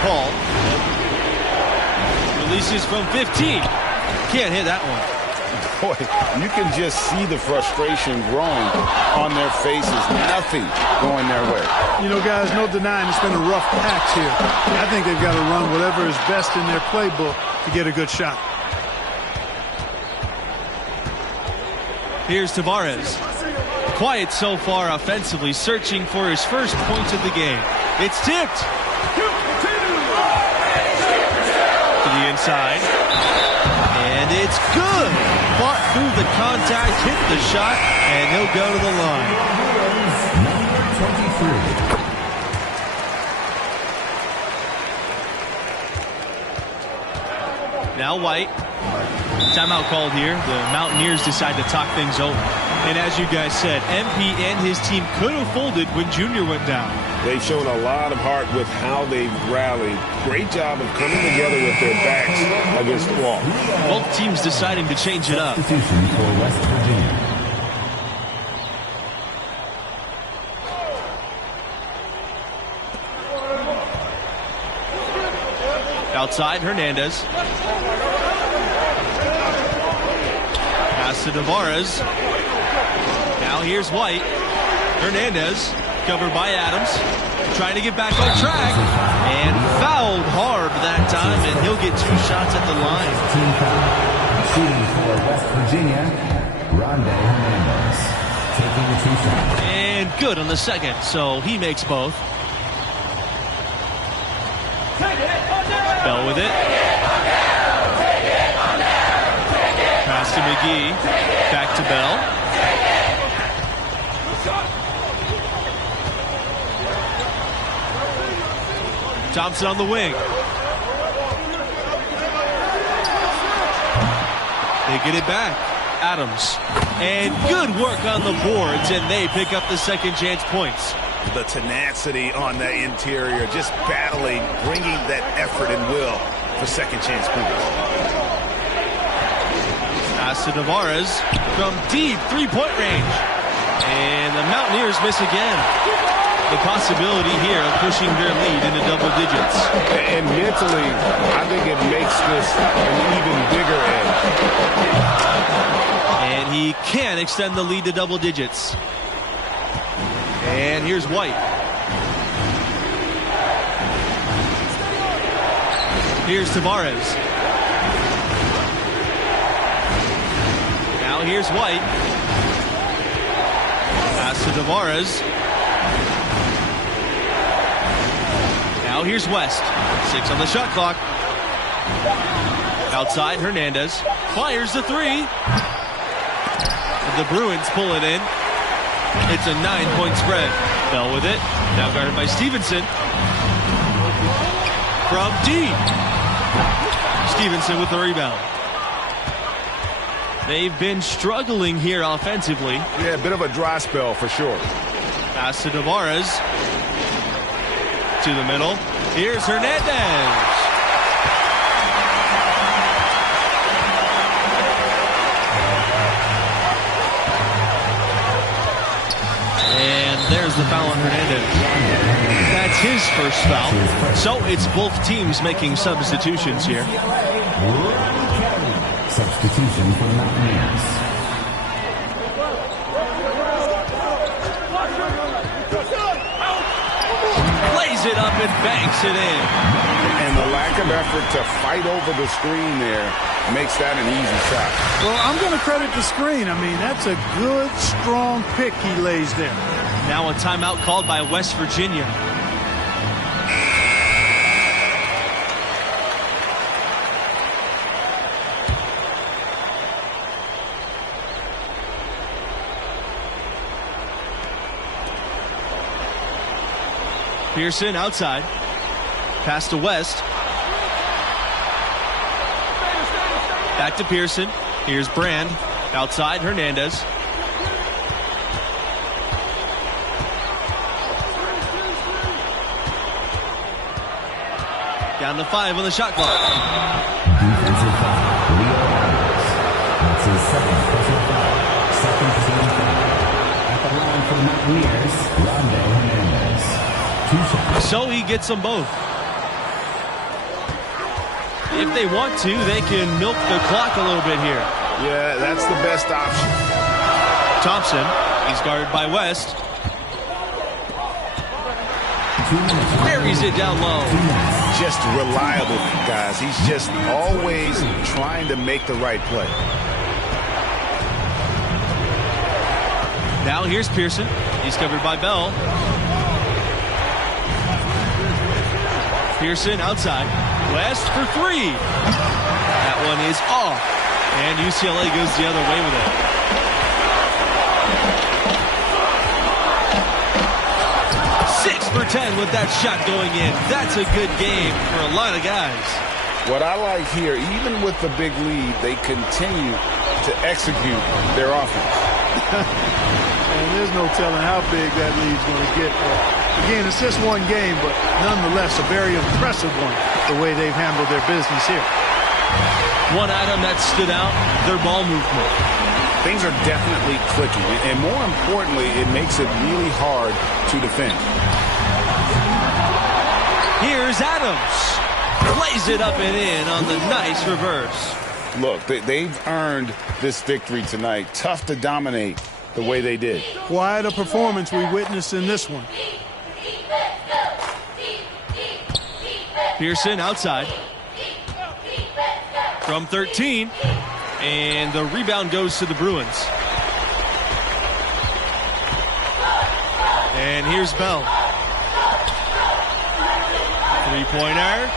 Paul. Releases from 15. Can't hit that one. Boy, you can just see the frustration growing on their faces. Nothing going their way. You know, guys, no denying it's been a rough patch here. I think they've got to run whatever is best in their playbook to get a good shot. Here's Tavares. Quiet so far offensively, searching for his first points of the game. It's tipped. To the inside. And it's good. Fought through the contact, hit the shot, and he'll go to the line. Number 23. Now White. Timeout called here. The Mountaineers decide to talk things over. And as you guys said, MP and his team could have folded when Junior went down. They've shown a lot of heart with how they've rallied. Great job of coming together with their backs against the wall. Both teams deciding to change it up. Substitution for West Virginia. Outside, Hernandez. Pass to Tavares. Now here's White. Hernandez, covered by Adams. Trying to get back on track. And fouled hard that time, and he'll get 2 shots at the line. Team foul. Shooting for West Virginia, Rondé Hernandez. Taking the 2 shots. And good on the second, so he makes both. Bell with it. Pass to McGee. Back to Bell. Thompson on the wing. They get it back. Adams. And good work on the boards, and they pick up the second chance points. The tenacity on the interior, just battling, bringing that effort and will for second chance points. Pass to Tavares from deep 3-point range. And the Mountaineers miss again. The possibility here of pushing their lead into double digits. And mentally, I think it makes this an even bigger edge. And he can extend the lead to double digits. And here's White. Here's Tavares. Now here's White. Pass to Tavares. Now here's West. 6 on the shot clock. Outside, Hernandez fires the 3. The Bruins pull it in. It's a 9-point spread. Bell with it. Now guarded by Stevenson. From deep. Stevenson with the rebound. They've been struggling here offensively. Yeah, a bit of a dry spell for sure. Pass to Tavares. To the middle. Here's Hernandez. And there's the foul on Hernandez. That's his first foul. So it's both teams making substitutions here. Substitution for the Mountaineers. Plays it up and banks it in. And the lack of effort to fight over the screen there makes that an easy shot. Well, I'm going to credit the screen. I mean, that's a good, strong pick he lays there. Now a timeout called by West Virginia. Pearson outside. Pass to West. Back to Pearson. Here's Brand. Outside, Hernandez. Down to 5 on the shot clock. Defensive foul. Leo Adams. That's his second personal foul. Second team foul. At the line for the Mountaineers, Rondé Hernandez. 2 shots. So he gets them both. If they want to, they can milk the clock a little bit here. Yeah, that's the best option. Thompson, he's guarded by West. Buries it down low. Just reliable, guys. He's just always trying to make the right play. Now here's Pearson. He's covered by Bell. Pearson outside. West for 3. That one is off. And UCLA goes the other way with it. Six for 10 with that shot going in. That's a good game for a lot of guys. What I like here, even with the big lead, they continue to execute their offense. And there's no telling how big that lead's going to get. Again, it's just one game, but nonetheless a very impressive one, the way they've handled their business here. One item that stood out, their ball movement. Things are definitely clicking, and more importantly, it makes it really hard to defend. Here's Adams. Plays it up and in on the nice reverse. Look, they've earned this victory tonight. Tough to dominate the way they did. Quite a performance we witnessed in this one. Pearson outside. From 13. And the rebound goes to the Bruins. And here's Bell. Three-pointer.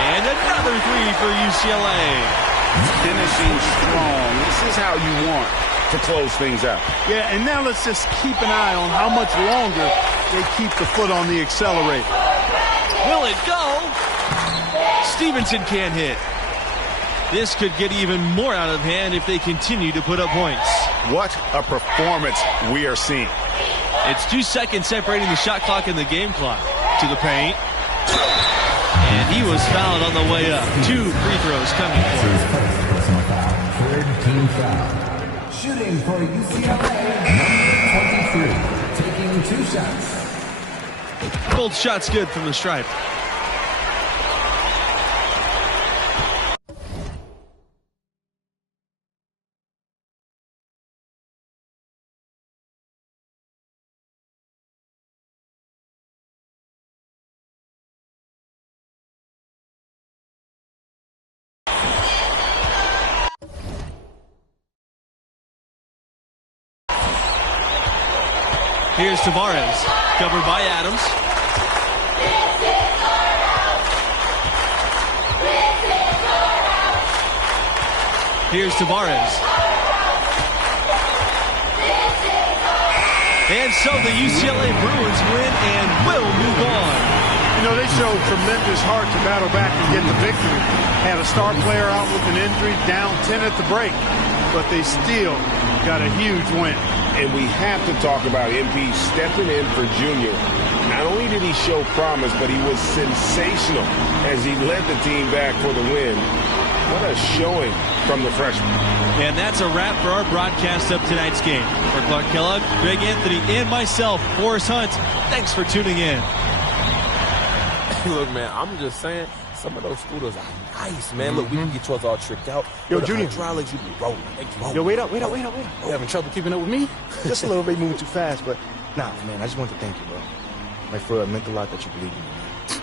And another 3 for UCLA. Finishing strong. This is how you want to close things out. Yeah, and now let's just keep an eye on how much longer they keep the foot on the accelerator. Will it go? Stevenson can't hit. This could get even more out of hand if they continue to put up points. What a performance we are seeing. It's 2 seconds separating the shot clock and the game clock. To the paint. And he was fouled on the way up. 2 free throws coming for him. Personal foul. Third team foul. Shooting for UCLA, number 23. Taking 2 shots. Both shots good from the stripe. Here's Tavares, covered by Adams. Here's Tavares. And so the UCLA Bruins win and will move on. You know, they showed tremendous heart to battle back and get the victory. Had a star player out with an injury, down 10 at the break, but they still got a huge win. And we have to talk about MP stepping in for Junior. Not only did he show promise, but he was sensational as he led the team back for the win. What a showing from the freshman. And that's a wrap for our broadcast of tonight's game. For Clark Kellogg, Greg Anthony, and myself, Forrest Hunt, thanks for tuning in. Look, man, I'm just saying, some of those scooters are nice, man. Look, we can get yours all tricked out. Yo, With the Junior. hydraulics, you be rolling. They be rolling. Yo, wait up. You having trouble keeping up with me? Just a little bit moving too fast, but nah, man, I just want to thank you, bro. Like, for real, it meant a lot that you believe in me, man.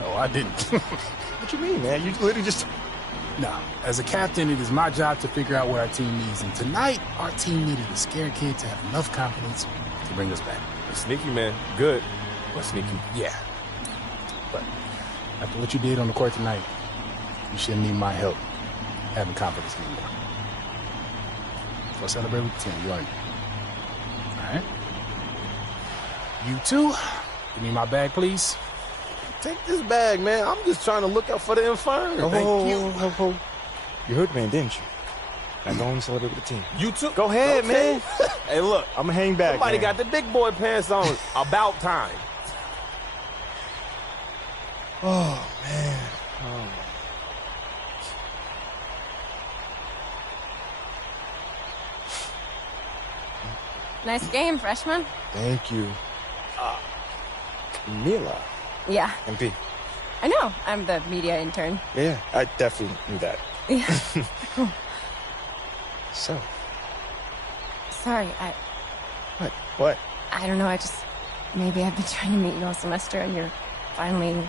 No, I didn't. What you mean, man? You literally just... No, as a captain, it is my job to figure out what our team needs. And tonight, our team needed a scared kid to have enough confidence to bring us back. Sneaky, man. Good, but sneaky. Yeah. But after what you did on the court tonight, you shouldn't need my help having confidence anymore. So I'll celebrate with the team. You earned it. All right? You too. Give me my bag, please. Take this bag, man. I'm just trying to look out for the infirm. Thank you. You heard me, didn't you? Now go and celebrate with the team. You too? Go ahead, man. Hey, look. I'm going to hang back, Somebody man. got the big boy pants on. About time. Oh, man. Nice game, freshman. Thank you. Mila. Yeah, MP. I know. I'm the media intern. Yeah, I definitely knew that. Yeah. So, Sorry, what? I don't know. Maybe I've been trying to meet you all semester and you're finally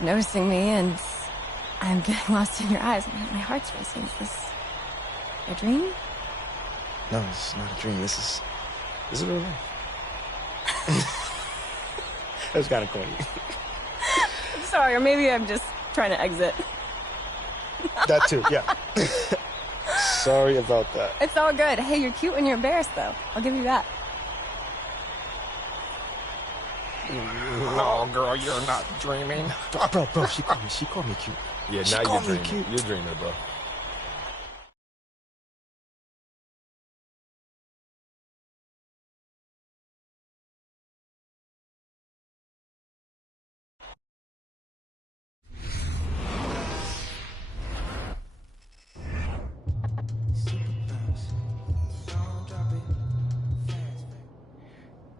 noticing me and I'm getting lost in your eyes. My heart's racing. Is this a dream? No, this is not a dream. This is real life. That was kind of corny. I'm sorry, or maybe I'm just trying to exit. That too, yeah. Sorry about that. It's all good. Hey, you're cute when you're embarrassed, though. I'll give you that. No, girl, you're not dreaming. Bro, she called me cute. Yeah, She now called you're me dreaming. cute. You're dreaming, bro.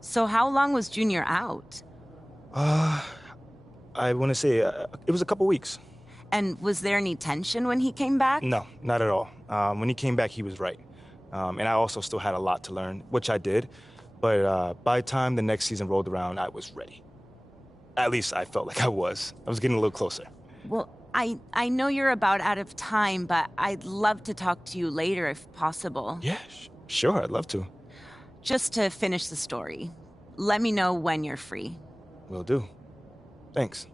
So how long was Junior out? I want to say it was a couple weeks. And was there any tension when he came back? No, not at all. When he came back, he was right. And I also still had a lot to learn, which I did. But by the time the next season rolled around, I was ready. At least I felt like I was. I was getting a little closer. Well, I know you're about out of time, but I'd love to talk to you later if possible. Yeah, sure, I'd love to. Just to finish the story. Let me know when you're free. Will do. Thanks.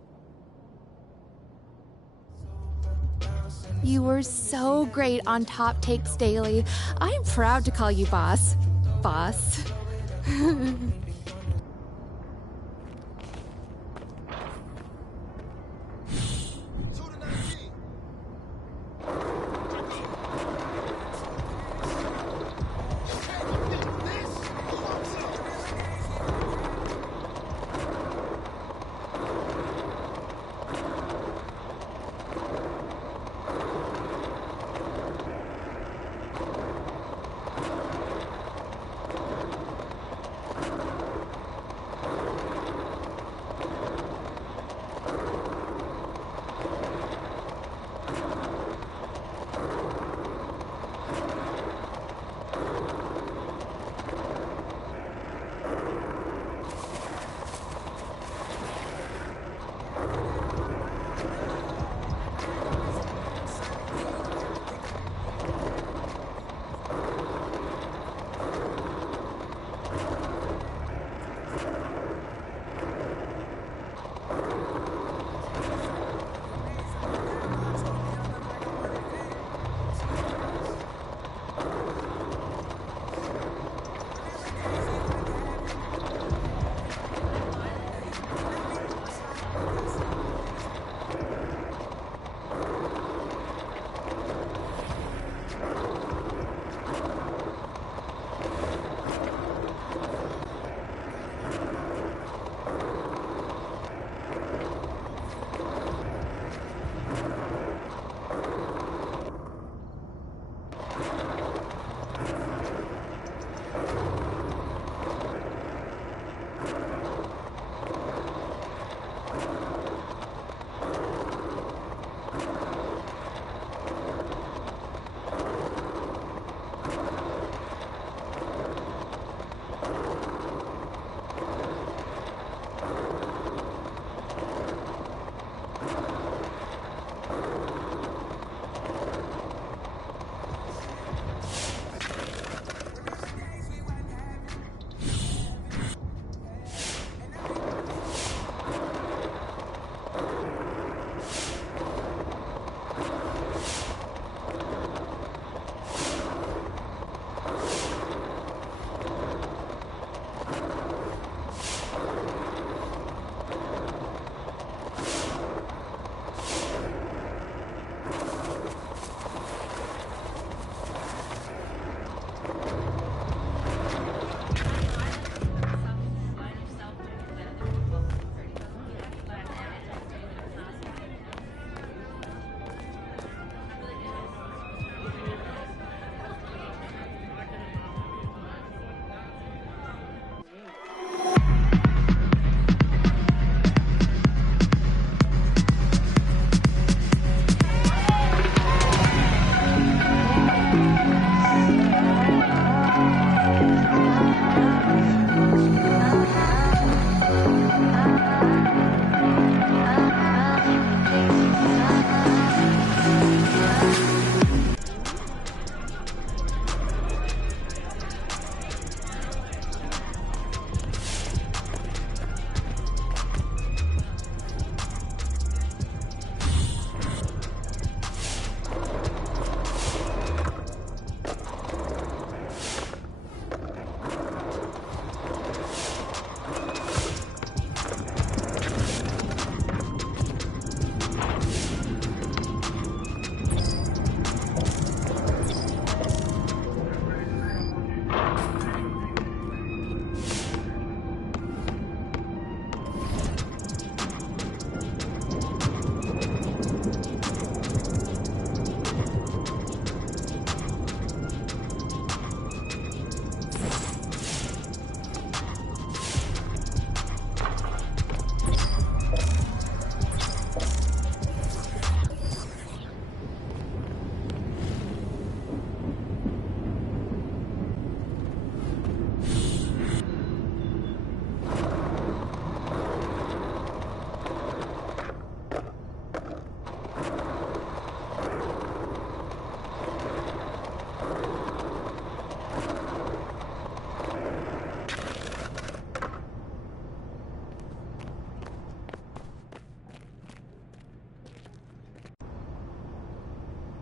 You were so great on Top Takes Daily. I'm proud to call you boss. Boss.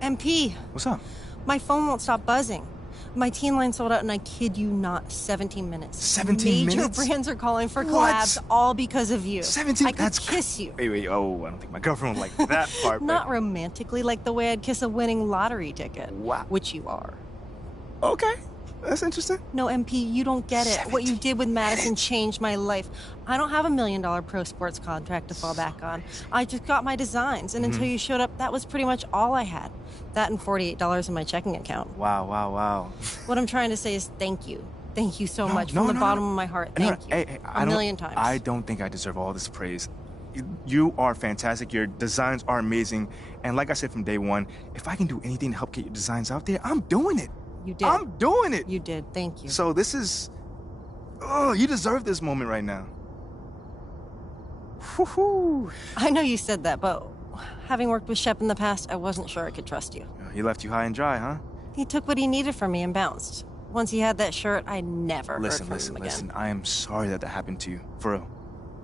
MP. What's up? My phone won't stop buzzing. My teen line sold out in, I kid you not, 17 minutes. 17 Major minutes? brands are calling for What? collabs all because of you. 17? I could That's kiss you. Wait, oh, I don't think my girlfriend would like that part. Not romantically, like the way I'd kiss a winning lottery ticket. Wow. Which you are. Okay. That's interesting. No, MP, you don't get it. 17 What you did with Madison changed my life. I don't have $1 million pro sports contract to fall back on. I just got my designs, and until you showed up, that was pretty much all I had. That and $48 in my checking account. Wow. What I'm trying to say is thank you. Thank you so much from the bottom of my heart. Thank you. Hey, a million times. I don't think I deserve all this praise. You are fantastic. Your designs are amazing. And like I said from day one, if I can do anything to help get your designs out there, I'm doing it. You did. I'm doing it. You did. Thank you. So this is... Oh, you deserve this moment right now. Whew. I know you said that, but having worked with Shep in the past, I wasn't sure I could trust you. He left you high and dry, huh? He took what he needed from me and bounced. Once he had that shirt, I never heard from him again. Listen. I am sorry that happened to you. For real.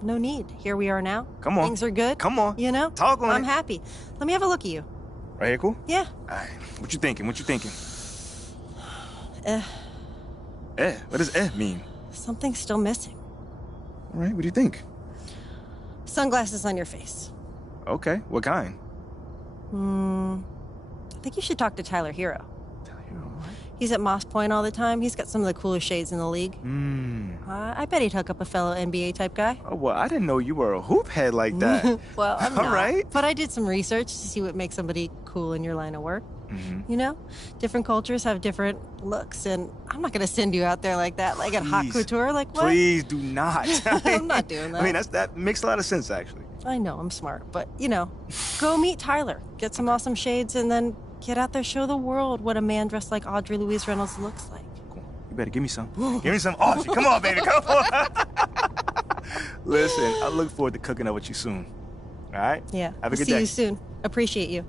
No need. Here we are now. Come on. Things are good. Come on. You know? Talk on it. I'm happy. Let me have a look at you. Right here, cool? Yeah. All right. What you thinking? What does mean? Something's still missing. All right, what do you think? Sunglasses on your face. Okay, what kind? I think you should talk to Tyler Hero. He's at Moss Point all the time. He's got some of the coolest shades in the league. I bet he'd hook up a fellow NBA type guy. Oh, well, I didn't know you were a hoop head like that. Well, I'm all not. right. But I did some research to see what makes somebody cool in your line of work. You know? Different cultures have different looks, and I'm not going to send you out there like that, like at Hot Couture. Like, what? Please do not. I'm not doing that. I mean, that makes a lot of sense, actually. I know, I'm smart, but, you know, go meet Tyler, get some awesome shades, and then get out there, show the world what a man dressed like Audrey Louise Reynolds looks like. Cool. You better give me some. Give me some Audrey. Come on, baby, come on. Listen, I look forward to cooking up with you soon. All right? Yeah. Have a good See day. you soon. Appreciate you.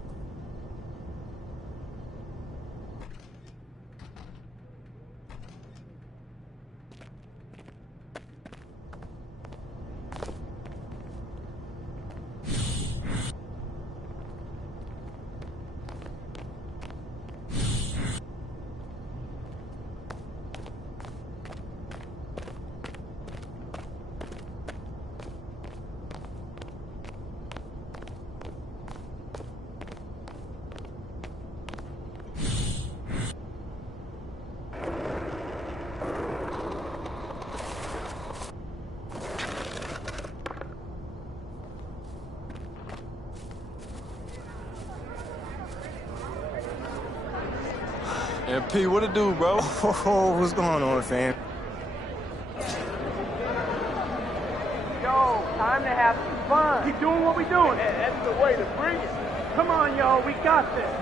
MP, what it do, bro? Oh, what's going on, fam? Yo, time to have some fun. Keep doing what we're doing. That's the way to bring it. Come on, yo, we got this.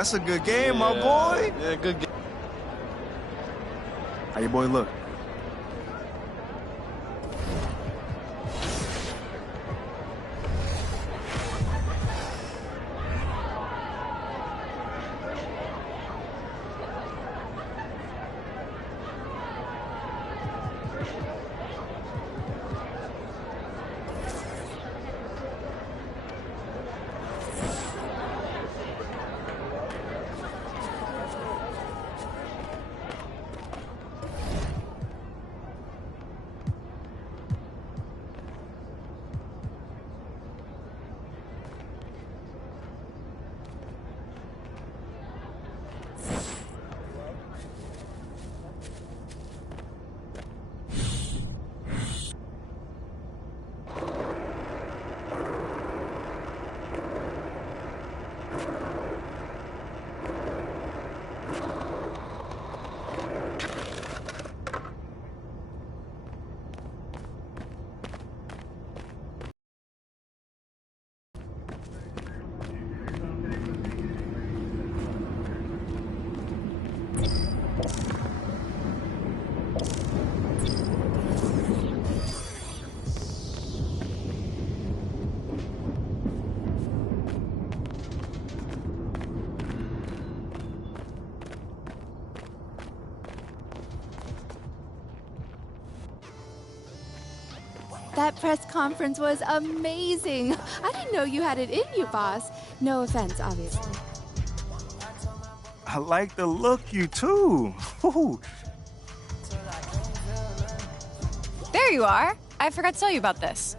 That's a good game, my boy. Yeah, good game. How your boy look? That press conference was amazing. I didn't know you had it in you, boss. No offense, obviously. I like the look you too. Woo. There you are. I forgot to tell you about this.